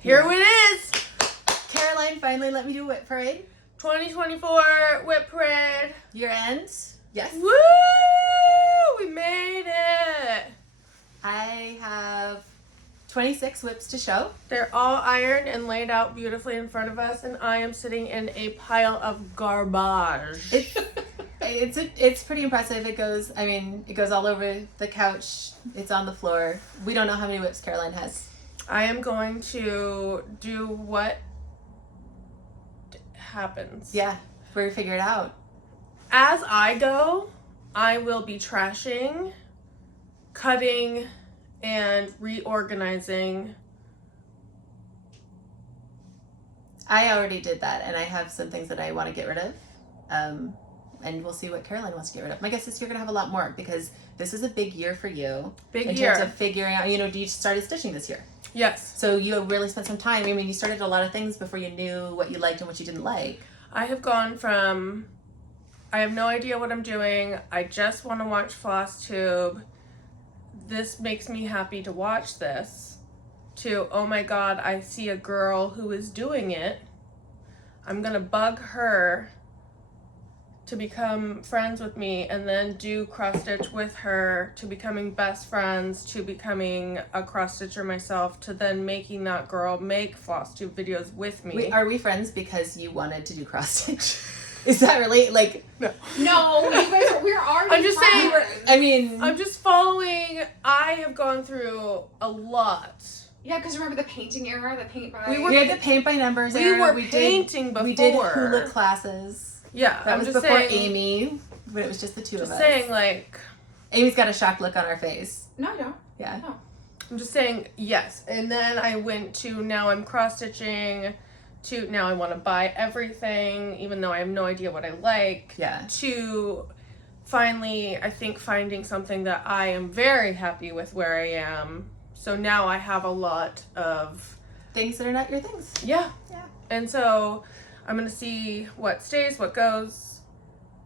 Here it is. Caroline finally let me do WIP Parade. 2024 WIP Parade. Year End. Yes. Woo! We made it. I have 26 whips to show. They're all ironed and laid out beautifully in front of us, and I am sitting in a pile of garbage. It's pretty impressive. It goes all over the couch. It's on the floor. We don't know how many whips Caroline has. I am going to do what happens. Yeah, we're gonna figure it out. As I go, I will be trashing, cutting, and reorganizing. I already did that, and I have some things that I want to get rid of. And we'll see what Caroline wants to get rid of. My guess is you're going to have a lot more because this is a big year for you. Big in year. terms of figuring out, you started stitching this year. Yes. So you really spent some time. I mean, you started a lot of things before you knew what you liked and what you didn't like. I have gone from, I have no idea what I'm doing. I just want to watch Floss Tube. This makes me happy to watch this. To, oh my God, I see a girl who is doing it. I'm going to bug her to become friends with me and then do cross stitch with her, to becoming best friends, to becoming a cross stitcher myself, to then making that girl make Floss Tube videos with me. Are we friends because you wanted to do cross stitch? Is that really like no? No, you guys we're already. I'm just saying. I'm just following. I have gone through a lot. Yeah, because remember the painting era, the paint by. We had the paint by numbers. We were painting before. We did hula classes. Yeah, that I'm was just before saying, Amy, when it was just the two of us. Just saying, like, Amy's got a shocked look on her face. No, I don't. Yeah. No. I'm just saying yes, and then I went to now I'm cross stitching. To now I want to buy everything, even though I have no idea what I like. Yeah. To finally, I think, finding something that I am very happy with where I am. So now I have a lot of things that are not your things. Yeah. Yeah. And so I'm going to see what stays, what goes,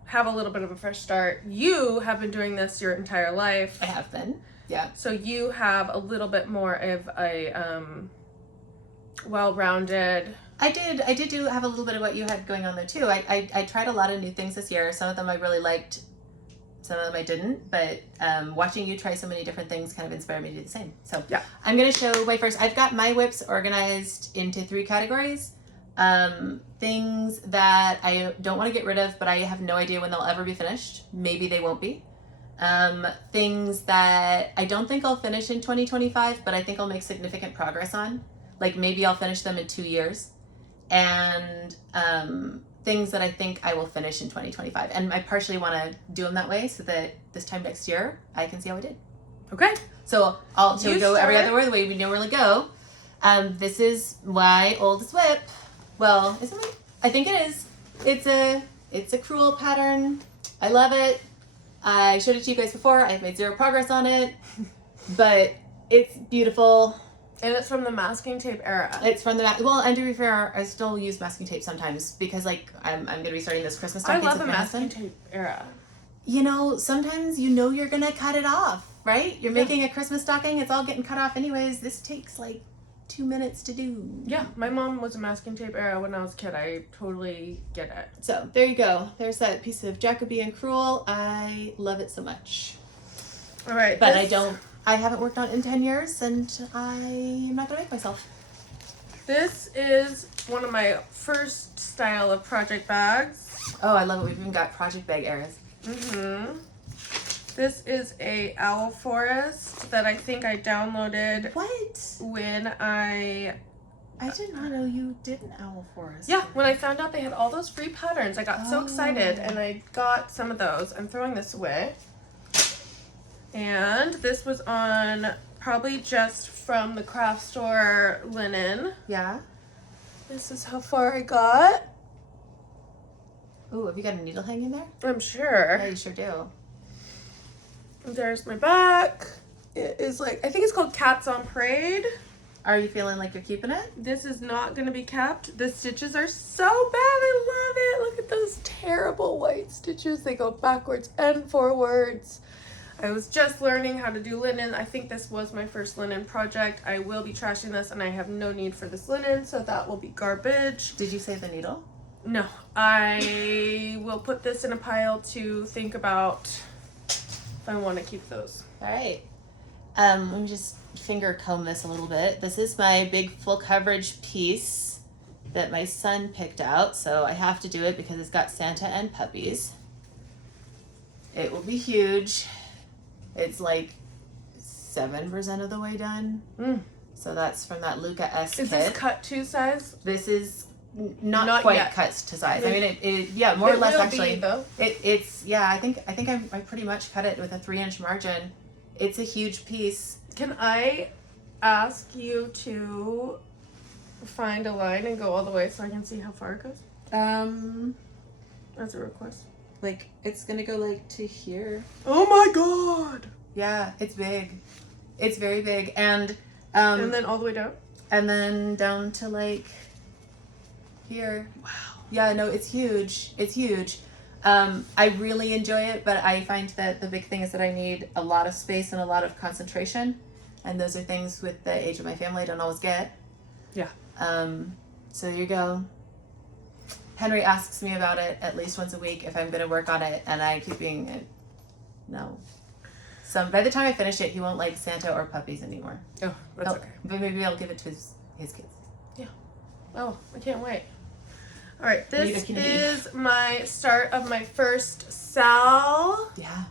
have a little bit of a fresh start. You have been doing this your entire life. I have been. Yeah. So you have a little bit more of a well-rounded. I did have a little bit of what you had going on there too. I tried a lot of new things this year. Some of them I really liked, some of them I didn't, but watching you try so many different things kind of inspired me to do the same. So yeah, I'm going to show my first. I've got my whips organized into 3 categories. Things that I don't want to get rid of, but I have no idea when they'll ever be finished. Maybe they won't be. Things that I don't think I'll finish in 2025, but I think I'll make significant progress on. Like maybe I'll finish them in 2 years. And things that I think I will finish in 2025. And I partially want to do them that way so that this time next year I can see how I did. Okay. So we go every other way, the way we normally go. This is my oldest whip. Well, isn't it? I think it is. It's a Crewel pattern. I love it. I showed it to you guys before. I've made 0 progress on it, but it's beautiful. And it's from the masking tape era. It's from the and to be fair, I still use masking tape sometimes because like I'm gonna be starting this Christmas I stockings. love the masking tape era. Sometimes you're gonna cut it off, right? You're making a Christmas stocking. It's all getting cut off anyways. This takes like 2 minutes to do. Yeah, my mom was a masking tape era when I was a kid. I totally get it. So there you go. There's that piece of Jacoby Crewel. I love it so much. All right, but I haven't worked on it in 10 years, and I'm not gonna make myself. This is one of my first style of project bags. Oh, I love it. We've even got project bag eras. Mm-hmm. This is a owl forest that I think I downloaded. What? When I did not know you did an owl forest. Yeah, when I found out they had all those free patterns, I got so excited, and I got some of those. I'm throwing this away. And this was on probably just from the craft store linen. Yeah. This is how far I got. Ooh, have you got a needle hanging there? I'm sure. Yeah, you sure do. There's my back. It is like, I think it's called Cats on Parade. Are you feeling like you're keeping it? This is not going to be kept. The stitches are so bad. I love it. Look at those terrible white stitches. They go backwards and forwards. I was just learning how to do linen. I think this was my first linen project. I will be trashing this, and I have no need for this linen, so that will be garbage. Did you save the needle? No, I will put this in a pile to think about if I want to keep those. All right. Let me just finger comb this a little bit. This is my big full coverage piece that my son picked out, so I have to do it because it's got Santa and puppies. It will be huge. It's like 7% of the way done. So that's from that Luca S kit. Is this cut to size? This is not quite yet. cut to size. I mean, yeah, more or less will actually. be, though. It's yeah. I think I pretty much cut it with a 3-inch margin. It's a huge piece. Can I ask you to find a line and go all the way so I can see how far it goes? As a request. Like it's gonna go like to here. Oh my god! Yeah, it's big. It's very big, and then all the way down? and then down to like here. Wow. Yeah, no, it's huge. It's huge. I really enjoy it, but I find that the big thing is that I need a lot of space and a lot of concentration, and those are things with the age of my family I don't always get. Yeah. So there you go. Henry asks me about it at least once a week if I'm going to work on it, and I keep being no. So by the time I finish it, he won't like Santa or puppies anymore. Oh, that's okay. But maybe I'll give it to his kids. Oh, I can't wait. All right, this Neither can he. is my start of my first cell. Yeah.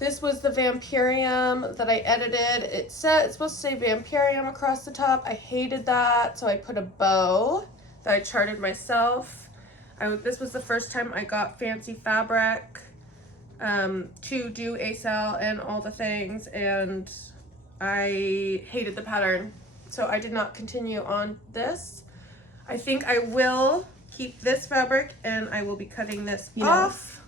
This was the Vampyrium that I edited. It's supposed to say Vampyrium across the top. I hated that, so I put a bow that I charted myself. This was the first time I got fancy fabric to do a cell and all the things, and I hated the pattern, so I did not continue on this. I think I will keep this fabric, and I will be cutting this off.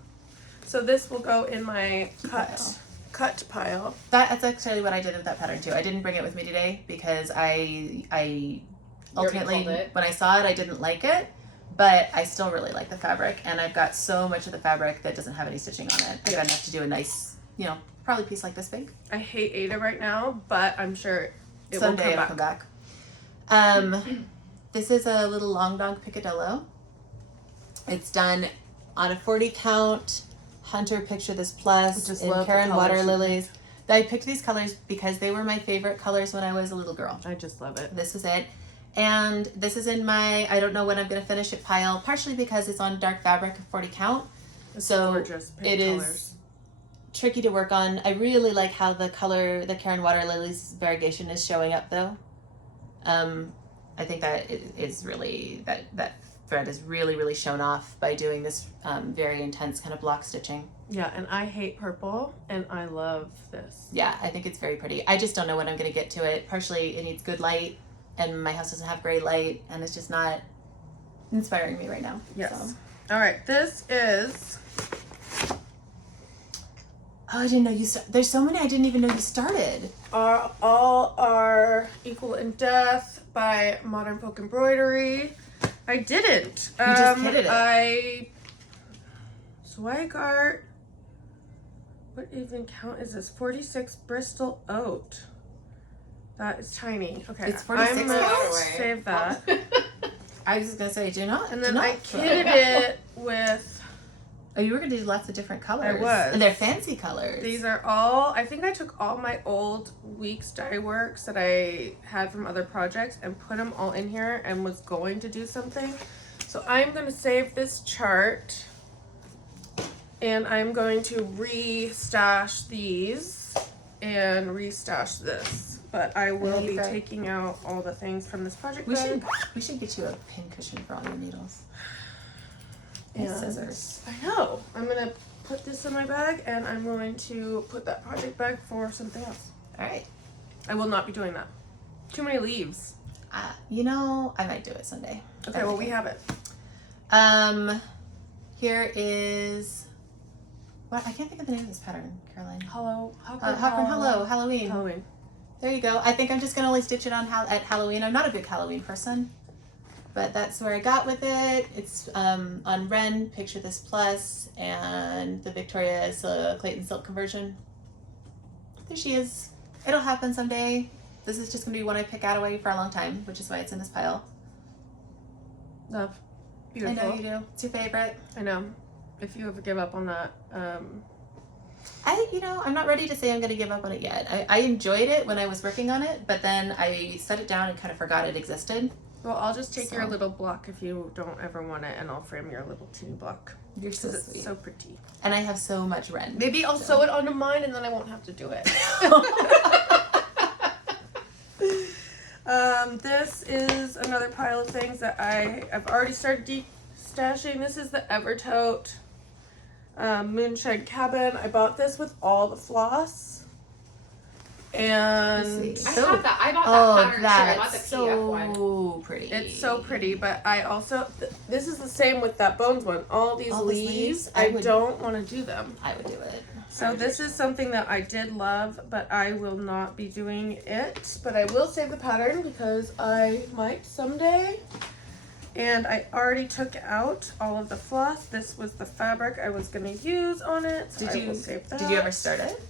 So this will go in my cut pile. That's actually what I did with that pattern too. I didn't bring it with me today because I ultimately when I saw it I didn't like it, but I still really like the fabric, and I've got so much of the fabric that doesn't have any stitching on it. I've got enough to do a nice, probably piece like this big. I hate Ada right now, but I'm sure it Someday will it'll come back. This is a little long dog picadillo. It's done on a 40 count Hunter Picture This Plus Just in love the Karen colors Water you Lilies. I picked these colors because they were my favorite colors when I was a little girl. I just love it. This is it. And this is in my I don't know when I'm going to finish it pile, partially because it's on dark fabric, 40 count. It's so gorgeous pink it colors. is tricky to work on. I really like how the color, the Karen Water Lilies variegation is showing up though. I think that it is really, that thread is really, really shown off by doing this very intense kind of block stitching. Yeah, and I hate purple, and I love this. Yeah, I think it's very pretty. I just don't know when I'm going to get to it. Partially, it needs good light, and my house doesn't have great light, and it's just not inspiring me right now. Yes. So. All right, this is... Oh, I didn't know you started. There's so many I didn't even know you started. All are Equal in Death by Modern Folk Embroidery. I didn't. You just kitted it. So I got... What even count is this? 46 Bristol Oat. That is tiny. Okay, It's 46 I'm gonna oat? save that. I was just going to say, do not. And do then not I throw kitted it with... Oh, you were going to do lots of different colors. I was. And they're fancy colors. These are all... I think I took all my old Weeks dye works that I had from other projects and put them all in here and was going to do something. So I'm going to save this chart. And I'm going to restash these and restash this. But I will be taking out all the things from this project We bag. should get you a pin cushion for all your needles. And And scissors. I know. I'm going to put this in my bag, and I'm going to put that project bag for something else. All right. I will not be doing that. Too many leaves. I might do it someday. Okay, well, we have it. Here is... What? I can't think of the name of this pattern, Caroline. Hallow. Halloween. Halloween. There you go. I think I'm just going to only stitch it on at Halloween. I'm not a big Halloween person, but that's where I got with it. It's on Ren, Picture This Plus, and the Victoria Clayton Silk conversion. There she is. It'll happen someday. This is just gonna be one I pick out away for a long time, which is why it's in this pile. Love. Beautiful. I know you do. It's your favorite. I know. If you ever give up on that, I'm not ready to say I'm gonna give up on it yet. I enjoyed it when I was working on it, but then I set it down and kind of forgot it existed. well, I'll just take your little block if you don't ever want it, and I'll frame your little teeny block. You're so Because sweet. it's so pretty. And I have so much red. Maybe I'll sew it onto mine, and then I won't have to do it. This is another pile of things that I've already started stashing. This is the Evertote Moonshine Cabin. I bought this with all the floss. And Let's see. I bought that pattern too. I bought the PF one. so pretty. it's so pretty, but I also, this is the same with that Bones one. All these leaves, I don't want to do them. I would do it. So this is something that I did love, but I will not be doing it. But I will save the pattern because I might someday. And I already took out all of the floss. This was the fabric I was going to use on it. So I will save that. Did you ever start it?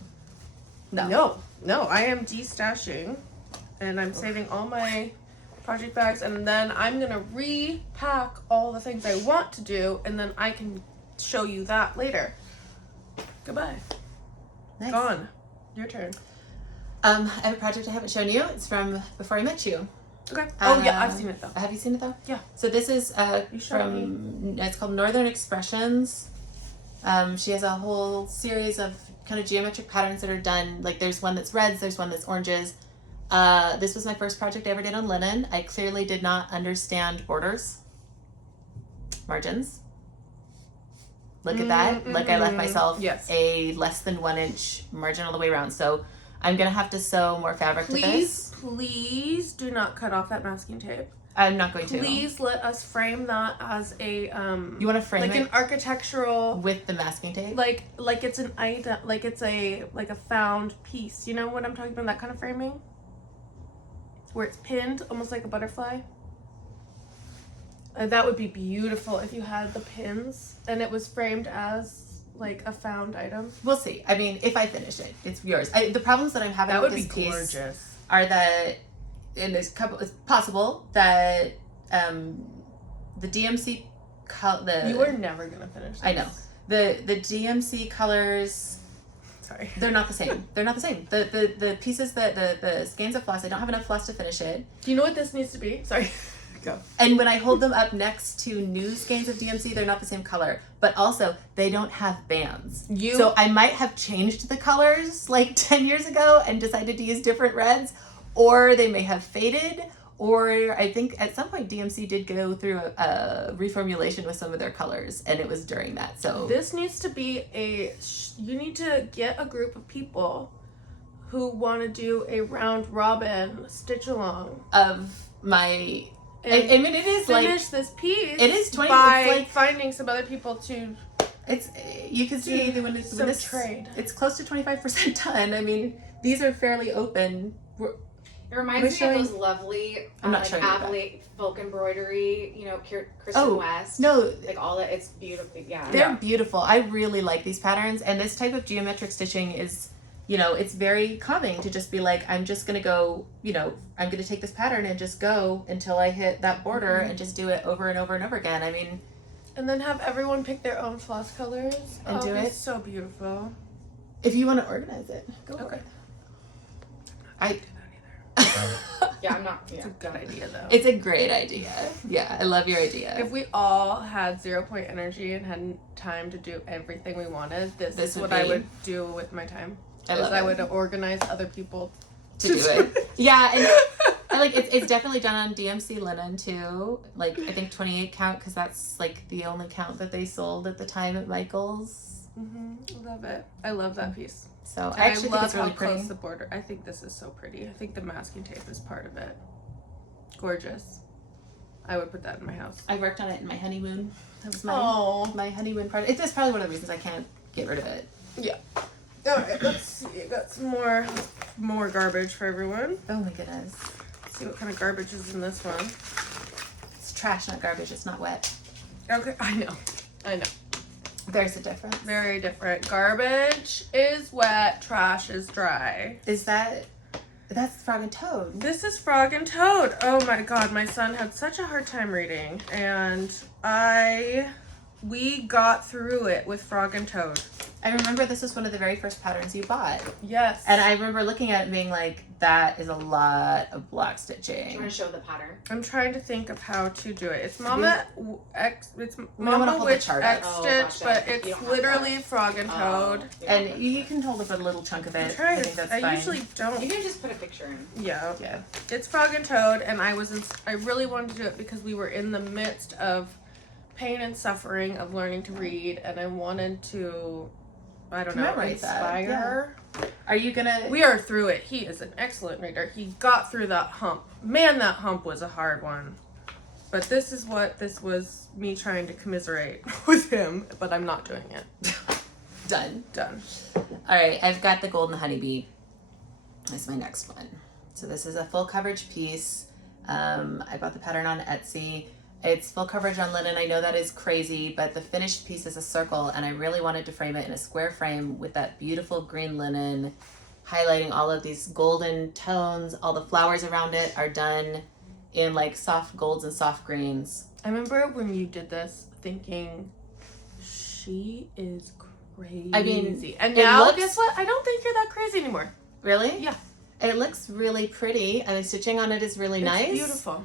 No. I am destashing, and I'm saving all my project bags, and then I'm going to repack all the things I want to do, and then I can show you that later. Goodbye. Nice. Gone. Your turn. I have a project I haven't shown you. It's from before I met you. Okay. Oh yeah, I've seen it though. Have you seen it though? Yeah. So this is You showed me. it's called Northern Expressions. She has a whole series of kind of geometric patterns that are done. Like there's one that's reds, there's one that's oranges. This was my first project I ever did on linen. I clearly did not understand borders, margins. Look at that. Like I left myself a less than 1 inch margin all the way around. So I'm gonna have to sew more fabric to this. Please do not cut off that masking tape. I'm not going to. Please let us frame that as a You want to frame like it an architectural, with the masking tape? like it's an item, like it's a found piece. You know what I'm talking about? That kind of framing, where it's pinned almost like a butterfly. That would be beautiful if you had the pins and it was framed as like a found item. We'll see. I mean, if I finish it, it's yours. The problems that I'm having with this piece are that, and there's a couple. It's possible that the DMC you are never gonna finish this. I know the DMC colors. Sorry, they're not the same. They're not the same. The pieces that the skeins of floss. I don't have enough floss to finish it. Do you know what this needs to be? Sorry. Go. And when I hold them up next to new skeins of DMC, they're not the same color. But also, they don't have bands. So I might have changed the colors like 10 years ago and decided to use different reds, or they may have faded, or I think at some point DMC did go through a reformulation with some of their colors, and it was during that. So this needs to be you need to get a group of people who want to do a round robin stitch along of my... I mean, it is finish this piece. It is 20 by it's like, finding some other people to. It's you can see when this trade. It's close to 25% done. I mean, these are fairly open. It reminds me of those lovely like Abilene folk embroidery. You know, Christian West. No, like all that. It's beautiful. Yeah, they're beautiful. I really like these patterns, and this type of geometric stitching is. You know, it's very calming to just be like, I'm just going to go, I'm going to take this pattern and just go until I hit that border and just do it over and over and over again. I mean... And then have everyone pick their own floss colors. And do it. It's so beautiful. If you want to organize it, go for it. I don't do that either. Yeah, I'm not... Yeah. It's a good idea, though. It's a great idea. Yeah, I love your idea. If we all had 0 point energy and had time to do everything we wanted, this is what I would do with my time. I would organize other people to do it. Yeah, and like it's definitely done on DMC linen too. Like I think 28 count because that's like the only count that they sold at the time at Michael's. I love it. I love that piece. So I actually think it's really pretty. Close the border. I think this is so pretty. I think the masking tape is part of it. Gorgeous. I would put that in my house. I worked on it in my honeymoon. That was my honeymoon part. It's probably one of the reasons I can't get rid of it. Yeah. All right, let's see. I got some more garbage for everyone. Oh my goodness. Let's see what kind of garbage is in this one. It's trash, not garbage. It's not wet. Okay, I know. There's a difference. Very different. Garbage is wet, trash is dry. That's Frog and Toad. This is Frog and Toad. Oh my god, my son had such a hard time reading, and we got through it with Frog and Toad. I remember this was one of the very first patterns you bought. Yes. And I remember looking at it and being like, that is a lot of block stitching. Do you want to show the pattern? I'm trying to think of how to do it. It's Mama Witch X up. Stitch, but it's literally Frog and Toad. And you can hold up a little chunk of it. I think that's I fine. usually don't. You can just put a picture in. Yeah. Yeah. It's Frog and Toad, and I really wanted to do it because we were in the midst of pain and suffering of learning to read, and I wanted to, I don't know, inspire. Yeah. Are you gonna? We are through it. He is an excellent reader. He got through that hump. Man, that hump was a hard one. But this was me trying to commiserate with him, but I'm not doing it. Done. Done. All right, I've got the Golden Honeybee. That's my next one. So this is a full coverage piece. I bought the pattern on Etsy. It's full coverage on linen. I know that is crazy, but the finished piece is a circle, and I really wanted to frame it in a square frame with that beautiful green linen, highlighting all of these golden tones. All the flowers around it are done in like soft golds and soft greens. I remember when you did this thinking, she is crazy. I mean, and now, guess what? I don't think you're that crazy anymore. Really? Yeah. It looks really pretty, and the stitching on it is really nice. It's beautiful.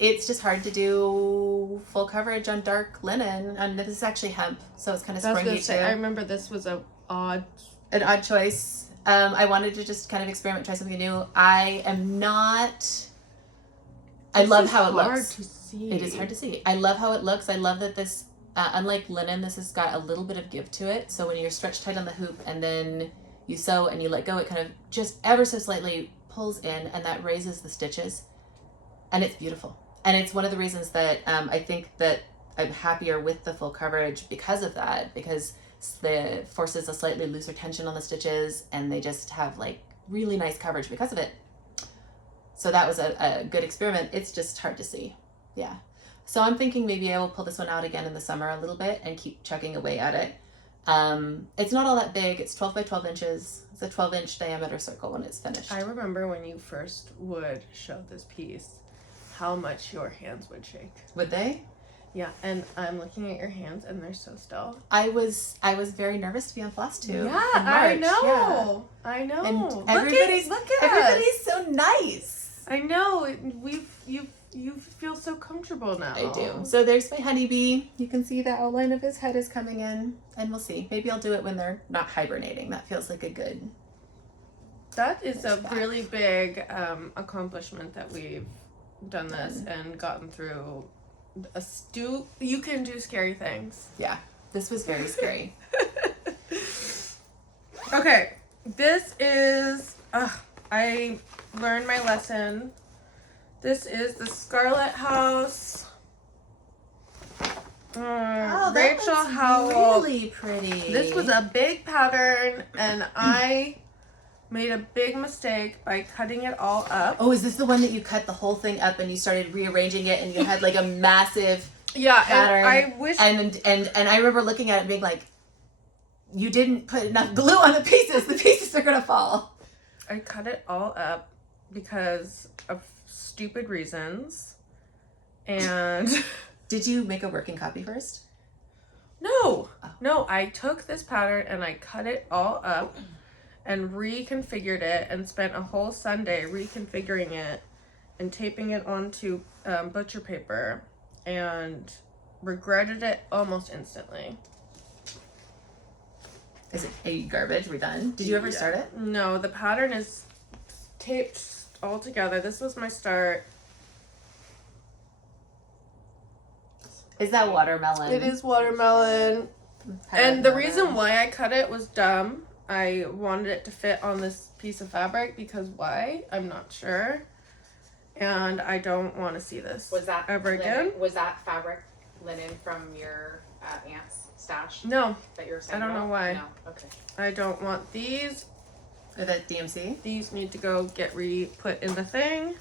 It's just hard to do full coverage on dark linen, and this is actually hemp, so it's kind of springy too. I remember this was an odd choice. I wanted to just kind of experiment, try something new. I love how it looks. Hard to see. It is hard to see. I love how it looks. I love that this, unlike linen, this has got a little bit of give to it. So when you're stretched tight on the hoop and then you sew and you let go, it kind of just ever so slightly pulls in, and that raises the stitches, and it's beautiful. And it's one of the reasons that I think that I'm happier with the full coverage because of that, because it forces a slightly looser tension on the stitches, and they just have like really nice coverage because of it. So that was a good experiment. It's just hard to see. Yeah. So I'm thinking maybe I will pull this one out again in the summer a little bit and keep chugging away at it. It's not all that big. It's 12 by 12 inches. It's a 12-inch diameter circle when it's finished. I remember when you first would show this piece, how much your hands would shake. Would they? Yeah, and I'm looking at your hands, and they're so still. I was very nervous to be on Floss Tube. Yeah, I know. Yeah. I know. And everybody's so nice. I know. You feel so comfortable now. I do. So there's my honeybee. You can see the outline of his head is coming in, and we'll see. Maybe I'll do it when they're not hibernating. That feels like a good. That is a really big accomplishment that we've done this and gotten through. You can do scary things. Yeah, this was very scary. Okay, this is. I learned my lesson. This is the Scarlet House. Rachel Hallow. Really pretty. This was a big pattern, and I made a big mistake by cutting it all up. Oh, is this the one that you cut the whole thing up and you started rearranging it and you had like a massive pattern? And I wish and I remember looking at it and being like, you didn't put enough glue on the pieces. The pieces are gonna fall. I cut it all up because of stupid reasons. And did you make a working copy first? No. No, I took this pattern and I cut it all up and reconfigured it and spent a whole Sunday reconfiguring it and taping it onto butcher paper, and regretted it almost instantly. Is it garbage? We're done. Did you ever start it? No, the pattern is taped all together. This was my start. Is that watermelon? It is watermelon. And the reason why I cut it was dumb. I wanted it to fit on this piece of fabric because why? I'm not sure. And I don't want to see this ever again. Was that fabric linen from your aunt's stash? No. That you were saying I don't know why. No. Okay. I don't want these. Or that DMC? These need to go get put in the thing.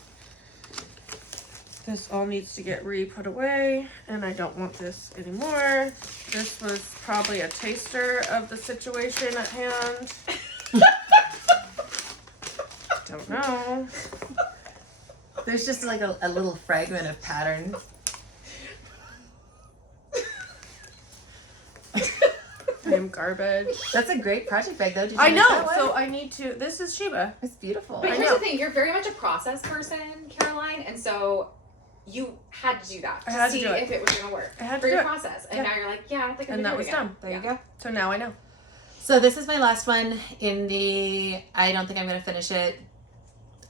This all needs to get put away, and I don't want this anymore. This was probably a taster of the situation at hand. Don't know. There's just like a little fragment of pattern. I am garbage. That's a great project bag, though. Did you I make know. that one? So I need to. This is Sheba. It's beautiful. But I here's know. the thing: you're very much a process person, Caroline, and so you had to do that I to had to see do it. if it was going to work I had for to do your it. process. And Yeah. now you're like, yeah, I don't think I'm And gonna that do was it done. again. There you Yeah. go. So now I know. So this is my last one in the I don't think I'm going to finish it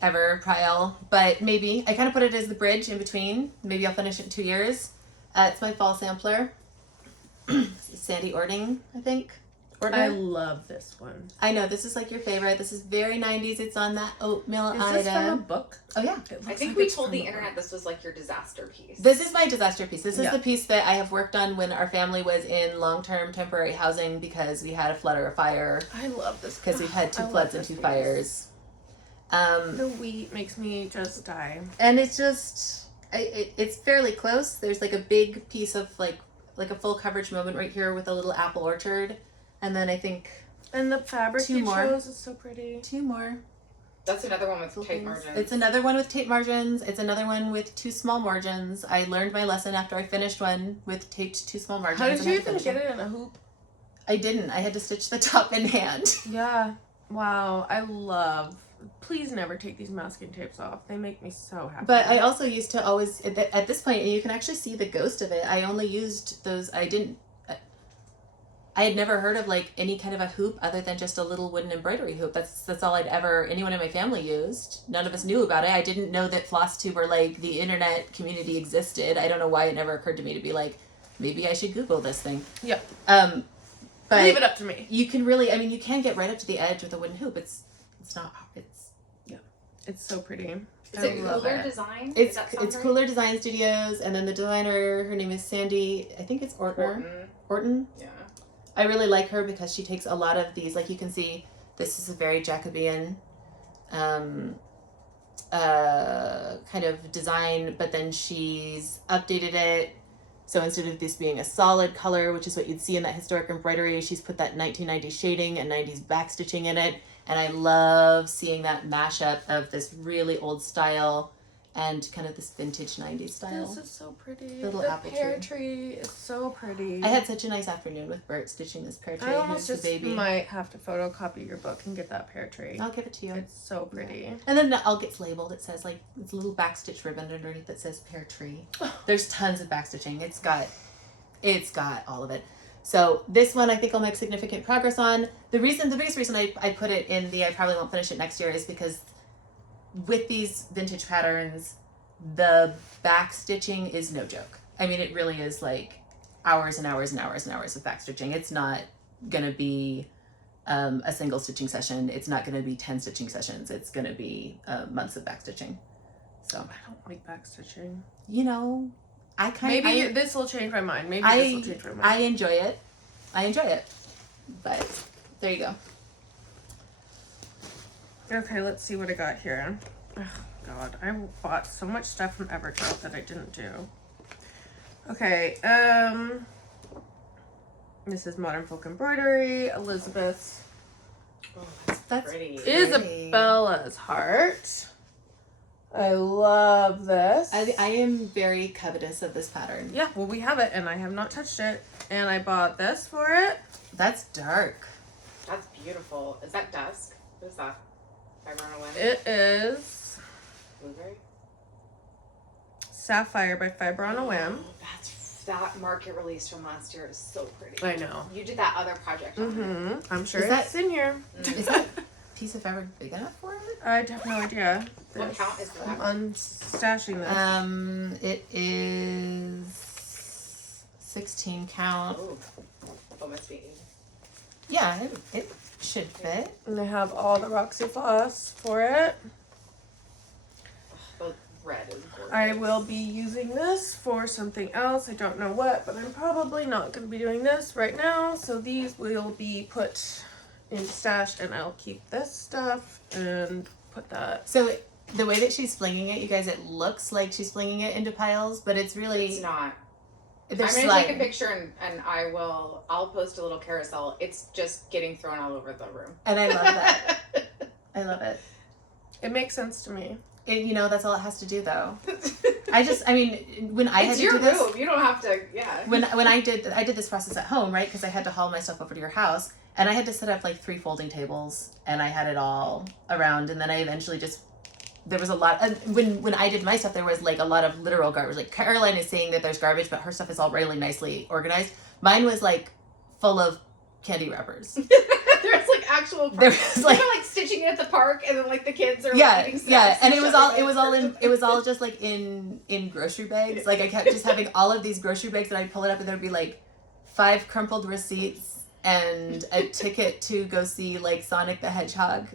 ever pile, but maybe. I kind of put it as the bridge in between. Maybe I'll finish it in 2 years. It's my fall sampler. Sandy Orton, I think. I love this one. I know, this is like your favorite. This is very 90s. It's on that oatmeal Is this from a item. book? Oh, yeah. It I looks think like we it's told from the a internet book. this was like your disaster piece. This is my disaster piece. This is Yeah. the piece that I have worked on when our family was in long-term temporary housing because we had a flood or a fire. I love this Because we've had I 2 love floods and this 2 piece. fires. The wheat makes me just die. And it's just, it's fairly close. There's like a big piece of like a full coverage moment right here with a little apple orchard. And then I think And the fabric 2 you more. chose is so pretty. 2 more. That's another one with Little tight things. margins. It's another one with tape margins. It's another one with 2 small margins. I learned my lesson after I finished one with taped 2 small margins. How did and you I had to even finish get it in a hoop? I didn't. I had to stitch the top in hand. Yeah. Wow. I love. Please never take these masking tapes off. They make me so happy. But I also used to always, at this point, and you can actually see the ghost of it, I only used those, I had never heard of like any kind of a hoop other than just a little wooden embroidery hoop. That's all anyone in my family used. None of us knew about it. I didn't know that Floss Tube or like the internet community existed. I don't know why it never occurred to me to be like, maybe I should Google this thing. Yeah. But Leave it up to me. you can really, I mean, you can get right up to the edge with a wooden hoop. It's It's so pretty. Is it Kooler Design? It's Does that sound right? Cooler Design Studios, and then the designer, her name is Sandy. I think it's Orton. Orton. Yeah. I really like her because she takes a lot of these. Like you can see, this is a very Jacobean, kind of design, but then she's updated it. So instead of this being a solid color, which is what you'd see in that historic embroidery, she's put that 1990s shading and 90s backstitching in it. And I love seeing that mashup of this really old style and kind of this vintage 90s style. This is so pretty. Little the apple pear tree is so pretty. I had such a nice afternoon with Bert stitching this pear tree. I almost Here's just the baby. might have to photocopy your book and get that pear tree. I'll give it to you. It's so pretty. And then all gets labeled. It says like it's a little backstitch ribbon underneath that says pear tree. There's tons of backstitching. It's got all of it. So this one I think I'll make significant progress on. The biggest reason I put it in the I probably won't finish it next year is because with these vintage patterns, the backstitching is no joke. I mean, it really is like hours and hours and hours and hours of backstitching. It's not gonna be a single stitching session. It's not gonna be 10 stitching sessions. It's gonna be months of backstitching. So I don't like backstitching. you know, Maybe this will change my mind. Maybe this will change my mind. I enjoy it. But there you go. Okay, let's see what I got here. Oh, God, I bought so much stuff from Everchild that I didn't do. Okay, this is Modern Folk Embroidery, Elizabeth's. Oh, that's pretty. Isabella's Heart. I love this. I am very covetous of this pattern. Yeah, well, we have it, and I have not touched it. And I bought this for it. That's dark. That's beautiful. Is that dusk? What is that? Fiber on a Whim? It is Blueberry? Sapphire by Fiber on a Whim. That market release from last year is so pretty. I know. You did that other project on it. Mm-hmm. I'm sure Is it's in here. Is that piece of fabric big enough for it? I have no idea. What count is that? I'm unstashing this. It is 16 count. Ooh. Oh, must be 80. Yeah, it should fit. And I have all the Roxy Floss for it. The red is gorgeous. I will be using this for something else. I don't know what, but I'm probably not going to be doing this right now. So these will be put in stash, and I'll keep this stuff and put that. So the way that she's flinging it, you guys, it looks like she's flinging it into piles, but it's really... It's not. I'm going to take a picture and I'll post a little carousel. It's just getting thrown all over the room. And I love that. I love it. It makes sense to me. That's all it has to do, though. When I had to do this... It's your room. You don't have to, When I did this process at home, right? Because I had to haul my stuff over to your house. And I had to set up, like, 3 folding tables. And I had it all around. And then I eventually just... There was a lot... When I did my stuff, there was, like, a lot of literal garbage. Like, Caroline is saying that there's garbage, but her stuff is all really nicely organized. Mine was, like, full of candy wrappers. There's like actual there's like, like stitching it at the park, and then like the kids are eating snacks. And it was all just like in grocery bags. Like I kept just having all of these grocery bags, and I'd pull it up, and there'd be like 5 crumpled receipts and a ticket to go see like Sonic the Hedgehog,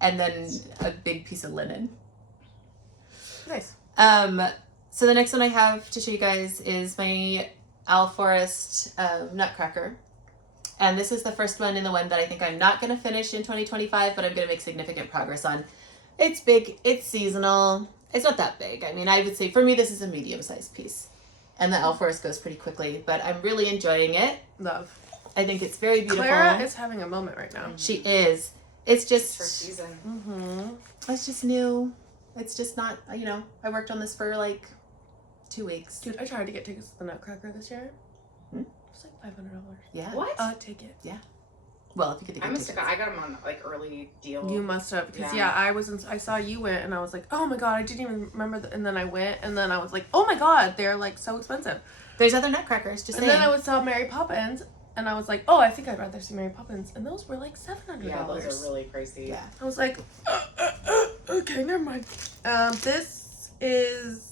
and then a big piece of linen. Nice. So the next one I have to show you guys is my Owl Forest Nutcracker. And this is the first one in the one that I think I'm not going to finish in 2025, but I'm going to make significant progress on. It's big. It's seasonal. It's not that big. I mean, I would say for me, this is a medium-sized piece. And the Owl Forest goes pretty quickly, but I'm really enjoying it. Love. I think it's very beautiful. Clara is having a moment right now. She is. It's just... It's her season. Mm-hmm. It's just new. It's just not, I worked on this for like 2 weeks. Dude, I tried to get tickets to the Nutcracker this year. It's like $500. Yeah. What? Take it. Yeah. Well, if you could get I got them on like early deal. You must have, because I saw you went, and I was like, oh my god, I didn't even remember. And then I went, and then I was like, oh my god, they're like so expensive. There's other Nutcrackers, just saying. And then I saw Mary Poppins, and I was like, oh, I think I'd rather see Mary Poppins, and those were like $700. Yeah, those are really pricey. Yeah. I was like, okay, never mind. This is.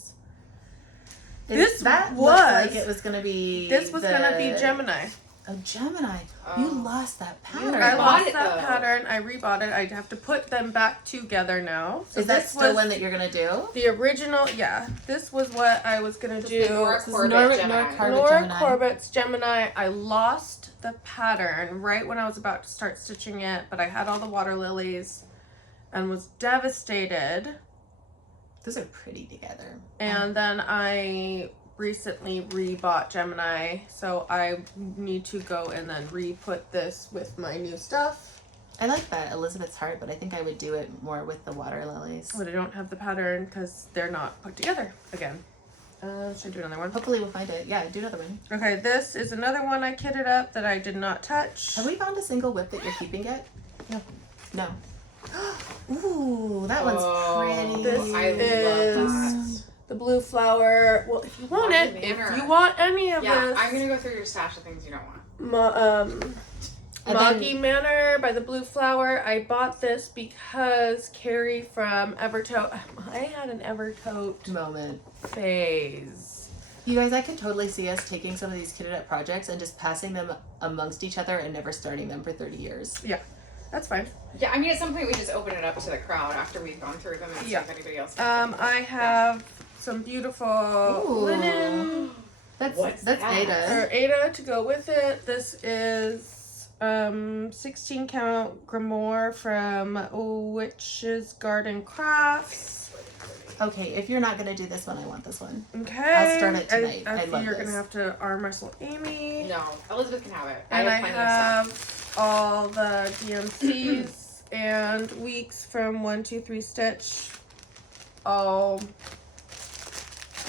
Looks like it was gonna be. This was gonna be Gemini. Oh, Gemini! You lost that pattern. I lost that pattern. I rebought it. I'd have to put them back together now. So is that still one that you're gonna do? The original, yeah. This was what I was gonna do. Nora Corbett's Gemini. I lost the pattern right when I was about to start stitching it, but I had all the water lilies, and was devastated. Those are pretty together. And then I recently rebought Gemini, so I need to go and then re-put this with my new stuff. I like that Elizabeth's Heart, but I think I would do it more with the water lilies. But I don't have the pattern because they're not put together again. Should I do another one? Hopefully we'll find it. Yeah, do another one. Okay, this is another one I kitted up that I did not touch. Have we found a single whip that you're keeping yet? No. No. Ooh, that one's pretty. This I love that. The blue flower. Well, if you want it, if you want any of this. Yeah, I'm gonna go through your stash of things you don't want. Moggy Manor by the Blue Flower. I bought this because Carrie from Evertote. I had an Evertote moment phase. You guys, I could totally see us taking some of these kitted up projects and just passing them amongst each other and never starting them for 30 years. Yeah. That's fine. Yeah, I mean, at some point we just open it up to the crowd after we've gone through them and see if anybody else wants to. I have some beautiful linen. That's Ada. Or Ada to go with it. This is 16 count grimoire from Witch's Garden Crafts. Okay, if you're not gonna do this one, I want this one. Okay. I'll start it tonight. I love you're this. gonna have to arm wrestle Amy. No, Elizabeth can have it. And I have plenty have of stuff. all the DMCs and weeks from 1, 2, 3 Stitch, all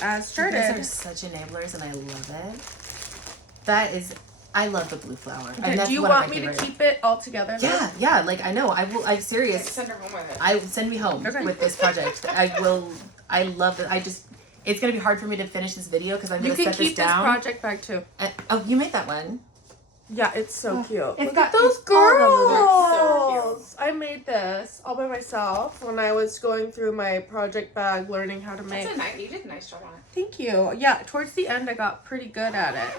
as started. You guys are such enablers, and I love it. I love the blue flower. Okay, do you want me to keep it all together? Yeah, yeah. Like I know. I'm serious. Send her home with it. Send me home with this project. I will. I love it. It's gonna be hard for me to finish this video because I'm gonna set this down. You can keep this project bag too. Oh, you made that one. Yeah, it's so cute. Look at those girls. So I made this all by myself when I was going through my project bag, learning how to make. You did a nice job on it. Thank you. Yeah, towards the end I got pretty good at it.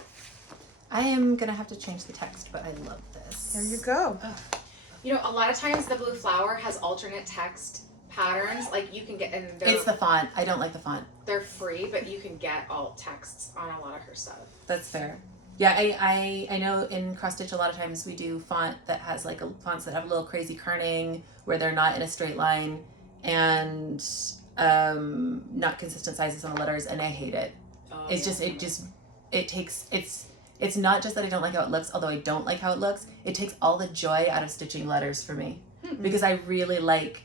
I am gonna have to change the text, but I love this. There you go. You know, a lot of times the blue flower has alternate text patterns. Like you can get, and it's the font. I don't like the font. They're free, but you can get alt texts on a lot of her stuff. That's fair. Yeah, I know in cross stitch a lot of times we do font that has like fonts that have a little crazy kerning where they're not in a straight line, and not consistent sizes on the letters, and I hate it. It's not just that I don't like how it looks, although I don't like how it looks. It takes all the joy out of stitching letters for me. Because I really like,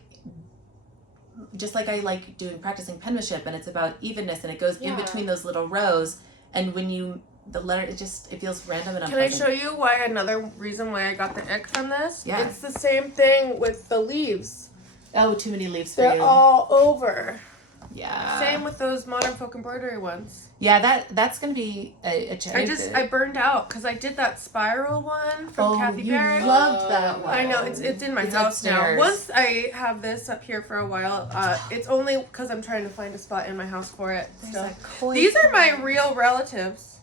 just like I like practicing penmanship, and it's about evenness, and it goes in between those little rows, and when the letter, it feels random and unpleasant. Can I show you another reason why I got the ick from this? Yeah. It's the same thing with the leaves. Oh, too many leaves for They're you. all over. Yeah. Same with those modern folk embroidery ones. Yeah, that's gonna be a challenge. I burned out because I did that spiral one from Kathy Barrett. You loved that one. I know, it's in my house upstairs. now. Once I have this up here for a while, it's only because I'm trying to find a spot in my house for it. These are my real relatives.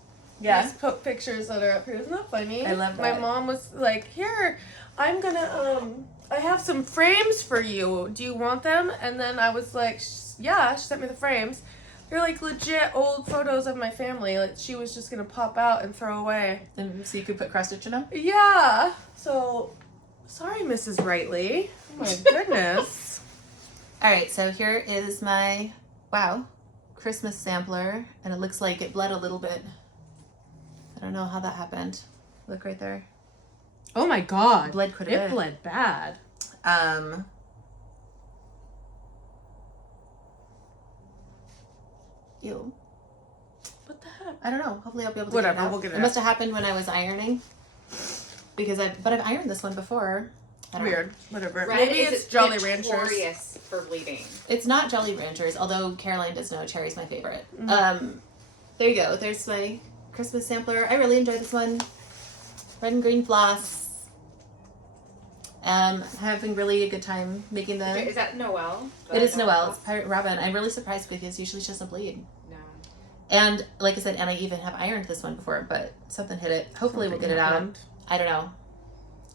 Yeah. These pictures that are up here. Isn't that funny? I love that. My mom was like, here, I'm gonna, I have some frames for you. Do you want them? And then I was like, yeah, she sent me the frames. They're like legit old photos of my family. Like she was just gonna pop out and throw away. And so you could put cross stitch in them? Yeah. So, sorry, Mrs. Rightly. Oh my goodness. All right, so here is my, Christmas sampler. And it looks like it bled a little bit. I don't know how that happened. Look right there. Oh my god. It bled quite a bit. It bled bad. Ew. What the heck? I don't know. Hopefully I'll be able to Whatever, get it out. we'll get it It must have happened when I was ironing. Because I've ironed this one before. I don't know. Weird. Whatever. Red Maybe it's Jolly Ranchers. Notorious for bleeding. It's not Jolly Ranchers, although Caroline does know cherry's my favorite. Mm-hmm. There you go. There's my Christmas sampler. I really enjoyed this one. Red and green floss. Having really a good time making the... Is that Noel? It is Noel. It's Pirate Robin. I'm really surprised because usually she doesn't bleed. No. And like I said, and I even have ironed this one before, but something hit it. Hopefully we'll get it out. I don't know.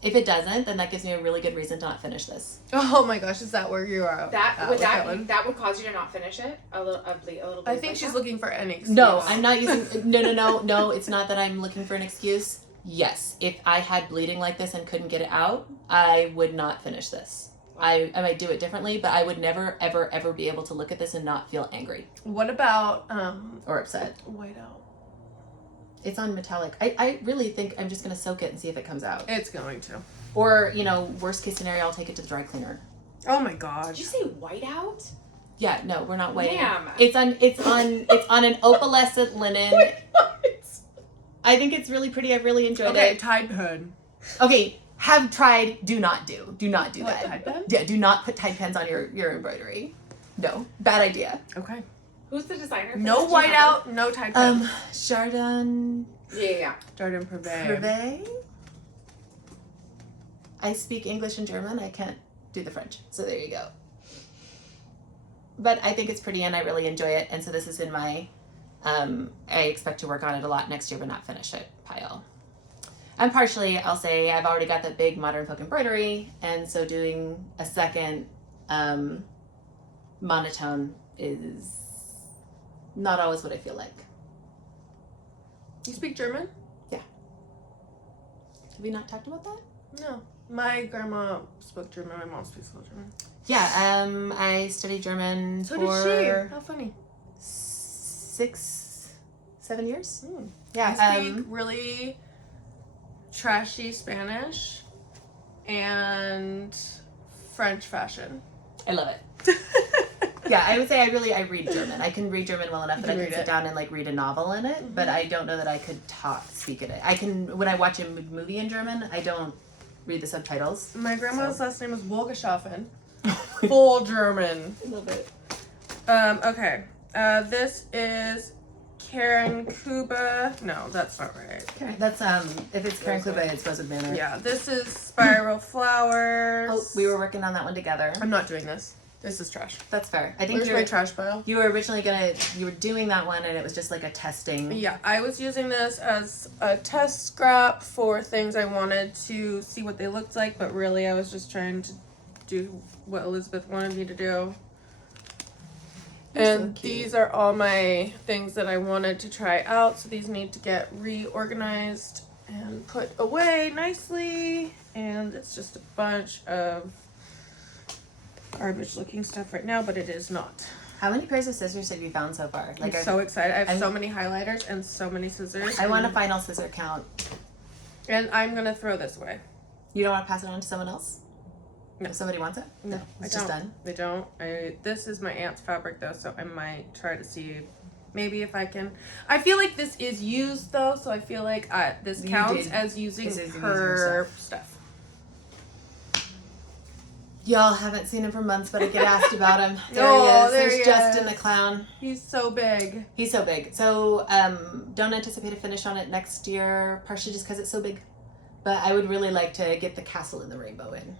If it doesn't, then that gives me a really good reason to not finish this. Oh my gosh, is that where you are? That would cause you to not finish it? A little bit. I think she's looking for any excuse. No, I'm not using... No, it's not that I'm looking for an excuse. Yes, if I had bleeding like this and couldn't get it out, I would not finish this. I might do it differently, but I would never, ever, ever be able to look at this and not feel angry. What about... or upset. Whiteout. It's on metallic. I really think I'm just going to soak it and see if it comes out. It's going to. Or, worst case scenario, I'll take it to the dry cleaner. Oh my god. Did you say whiteout? Yeah, no, we're not whiting. Ma'am. It's on an opalescent linen. I think it's really pretty. I've really enjoyed it. Okay, Tide pen. Okay, have tried, do not do. Do not do that. Tide pen? Yeah, do not put Tide pens on your embroidery. No, bad idea. Okay. Who's the designer? No whiteout, no Tide pen. Jardin. Yeah. Jardin Prive. I speak English and German. I can't do the French. So there you go. But I think it's pretty and I really enjoy it. And so this is in my, I expect to work on it a lot next year, but not finish it pile. And partially, I'll say I've already got that big modern folk embroidery. And so doing a second monotone is not always what I feel like. You speak German? Yeah. Have we not talked about that? No. My grandma spoke German. My mom speaks a little German. Yeah, I studied German So for... did she. How funny. 6, 7 years. Yeah. I speak really trashy Spanish and French fashion. I love it. Yeah, I would say I read German. I can read German well enough that I can sit down and read a novel in it, but I don't know that I could speak in it. I can, when I watch a movie in German, I don't read the subtitles. My grandma's last name was Wolgeschaffen. Full German. I love it. Okay. This is Karen Kuba. No, that's not right. Okay. That's, if it's Karen Kuba, it's Buzzard Manor. Yeah, this is Spiral Flowers. Oh, we were working on that one together. I'm not doing this. This is trash. That's fair. I think Where's my trash pile? You were originally you were doing that one and it was just like a testing. Yeah, I was using this as a test scrap for things I wanted to see what they looked like, but really I was just trying to do what Elizabeth wanted me to do. And so these are all my things that I wanted to try out, so these need to get reorganized and put away nicely. And it's just a bunch of garbage looking stuff right now, but it is not. How many pairs of scissors have you found so far? I'm so excited. I have so many highlighters and so many scissors. I want a final scissor count. And I'm going to throw this away. You don't want to pass it on to someone else? No. If somebody wants it? No, it's just done. They don't. This is my aunt's fabric though, so I might try to see maybe if I can. I feel like this is used though, so I feel like this counts as using her stuff. Y'all haven't seen him for months, but I get asked about him. There Oh, he is. there There's he Justin is. the clown. He's so big. He's so big. So don't anticipate a finish on it next year, partially just because it's so big. But I would really like to get the castle and the rainbow in.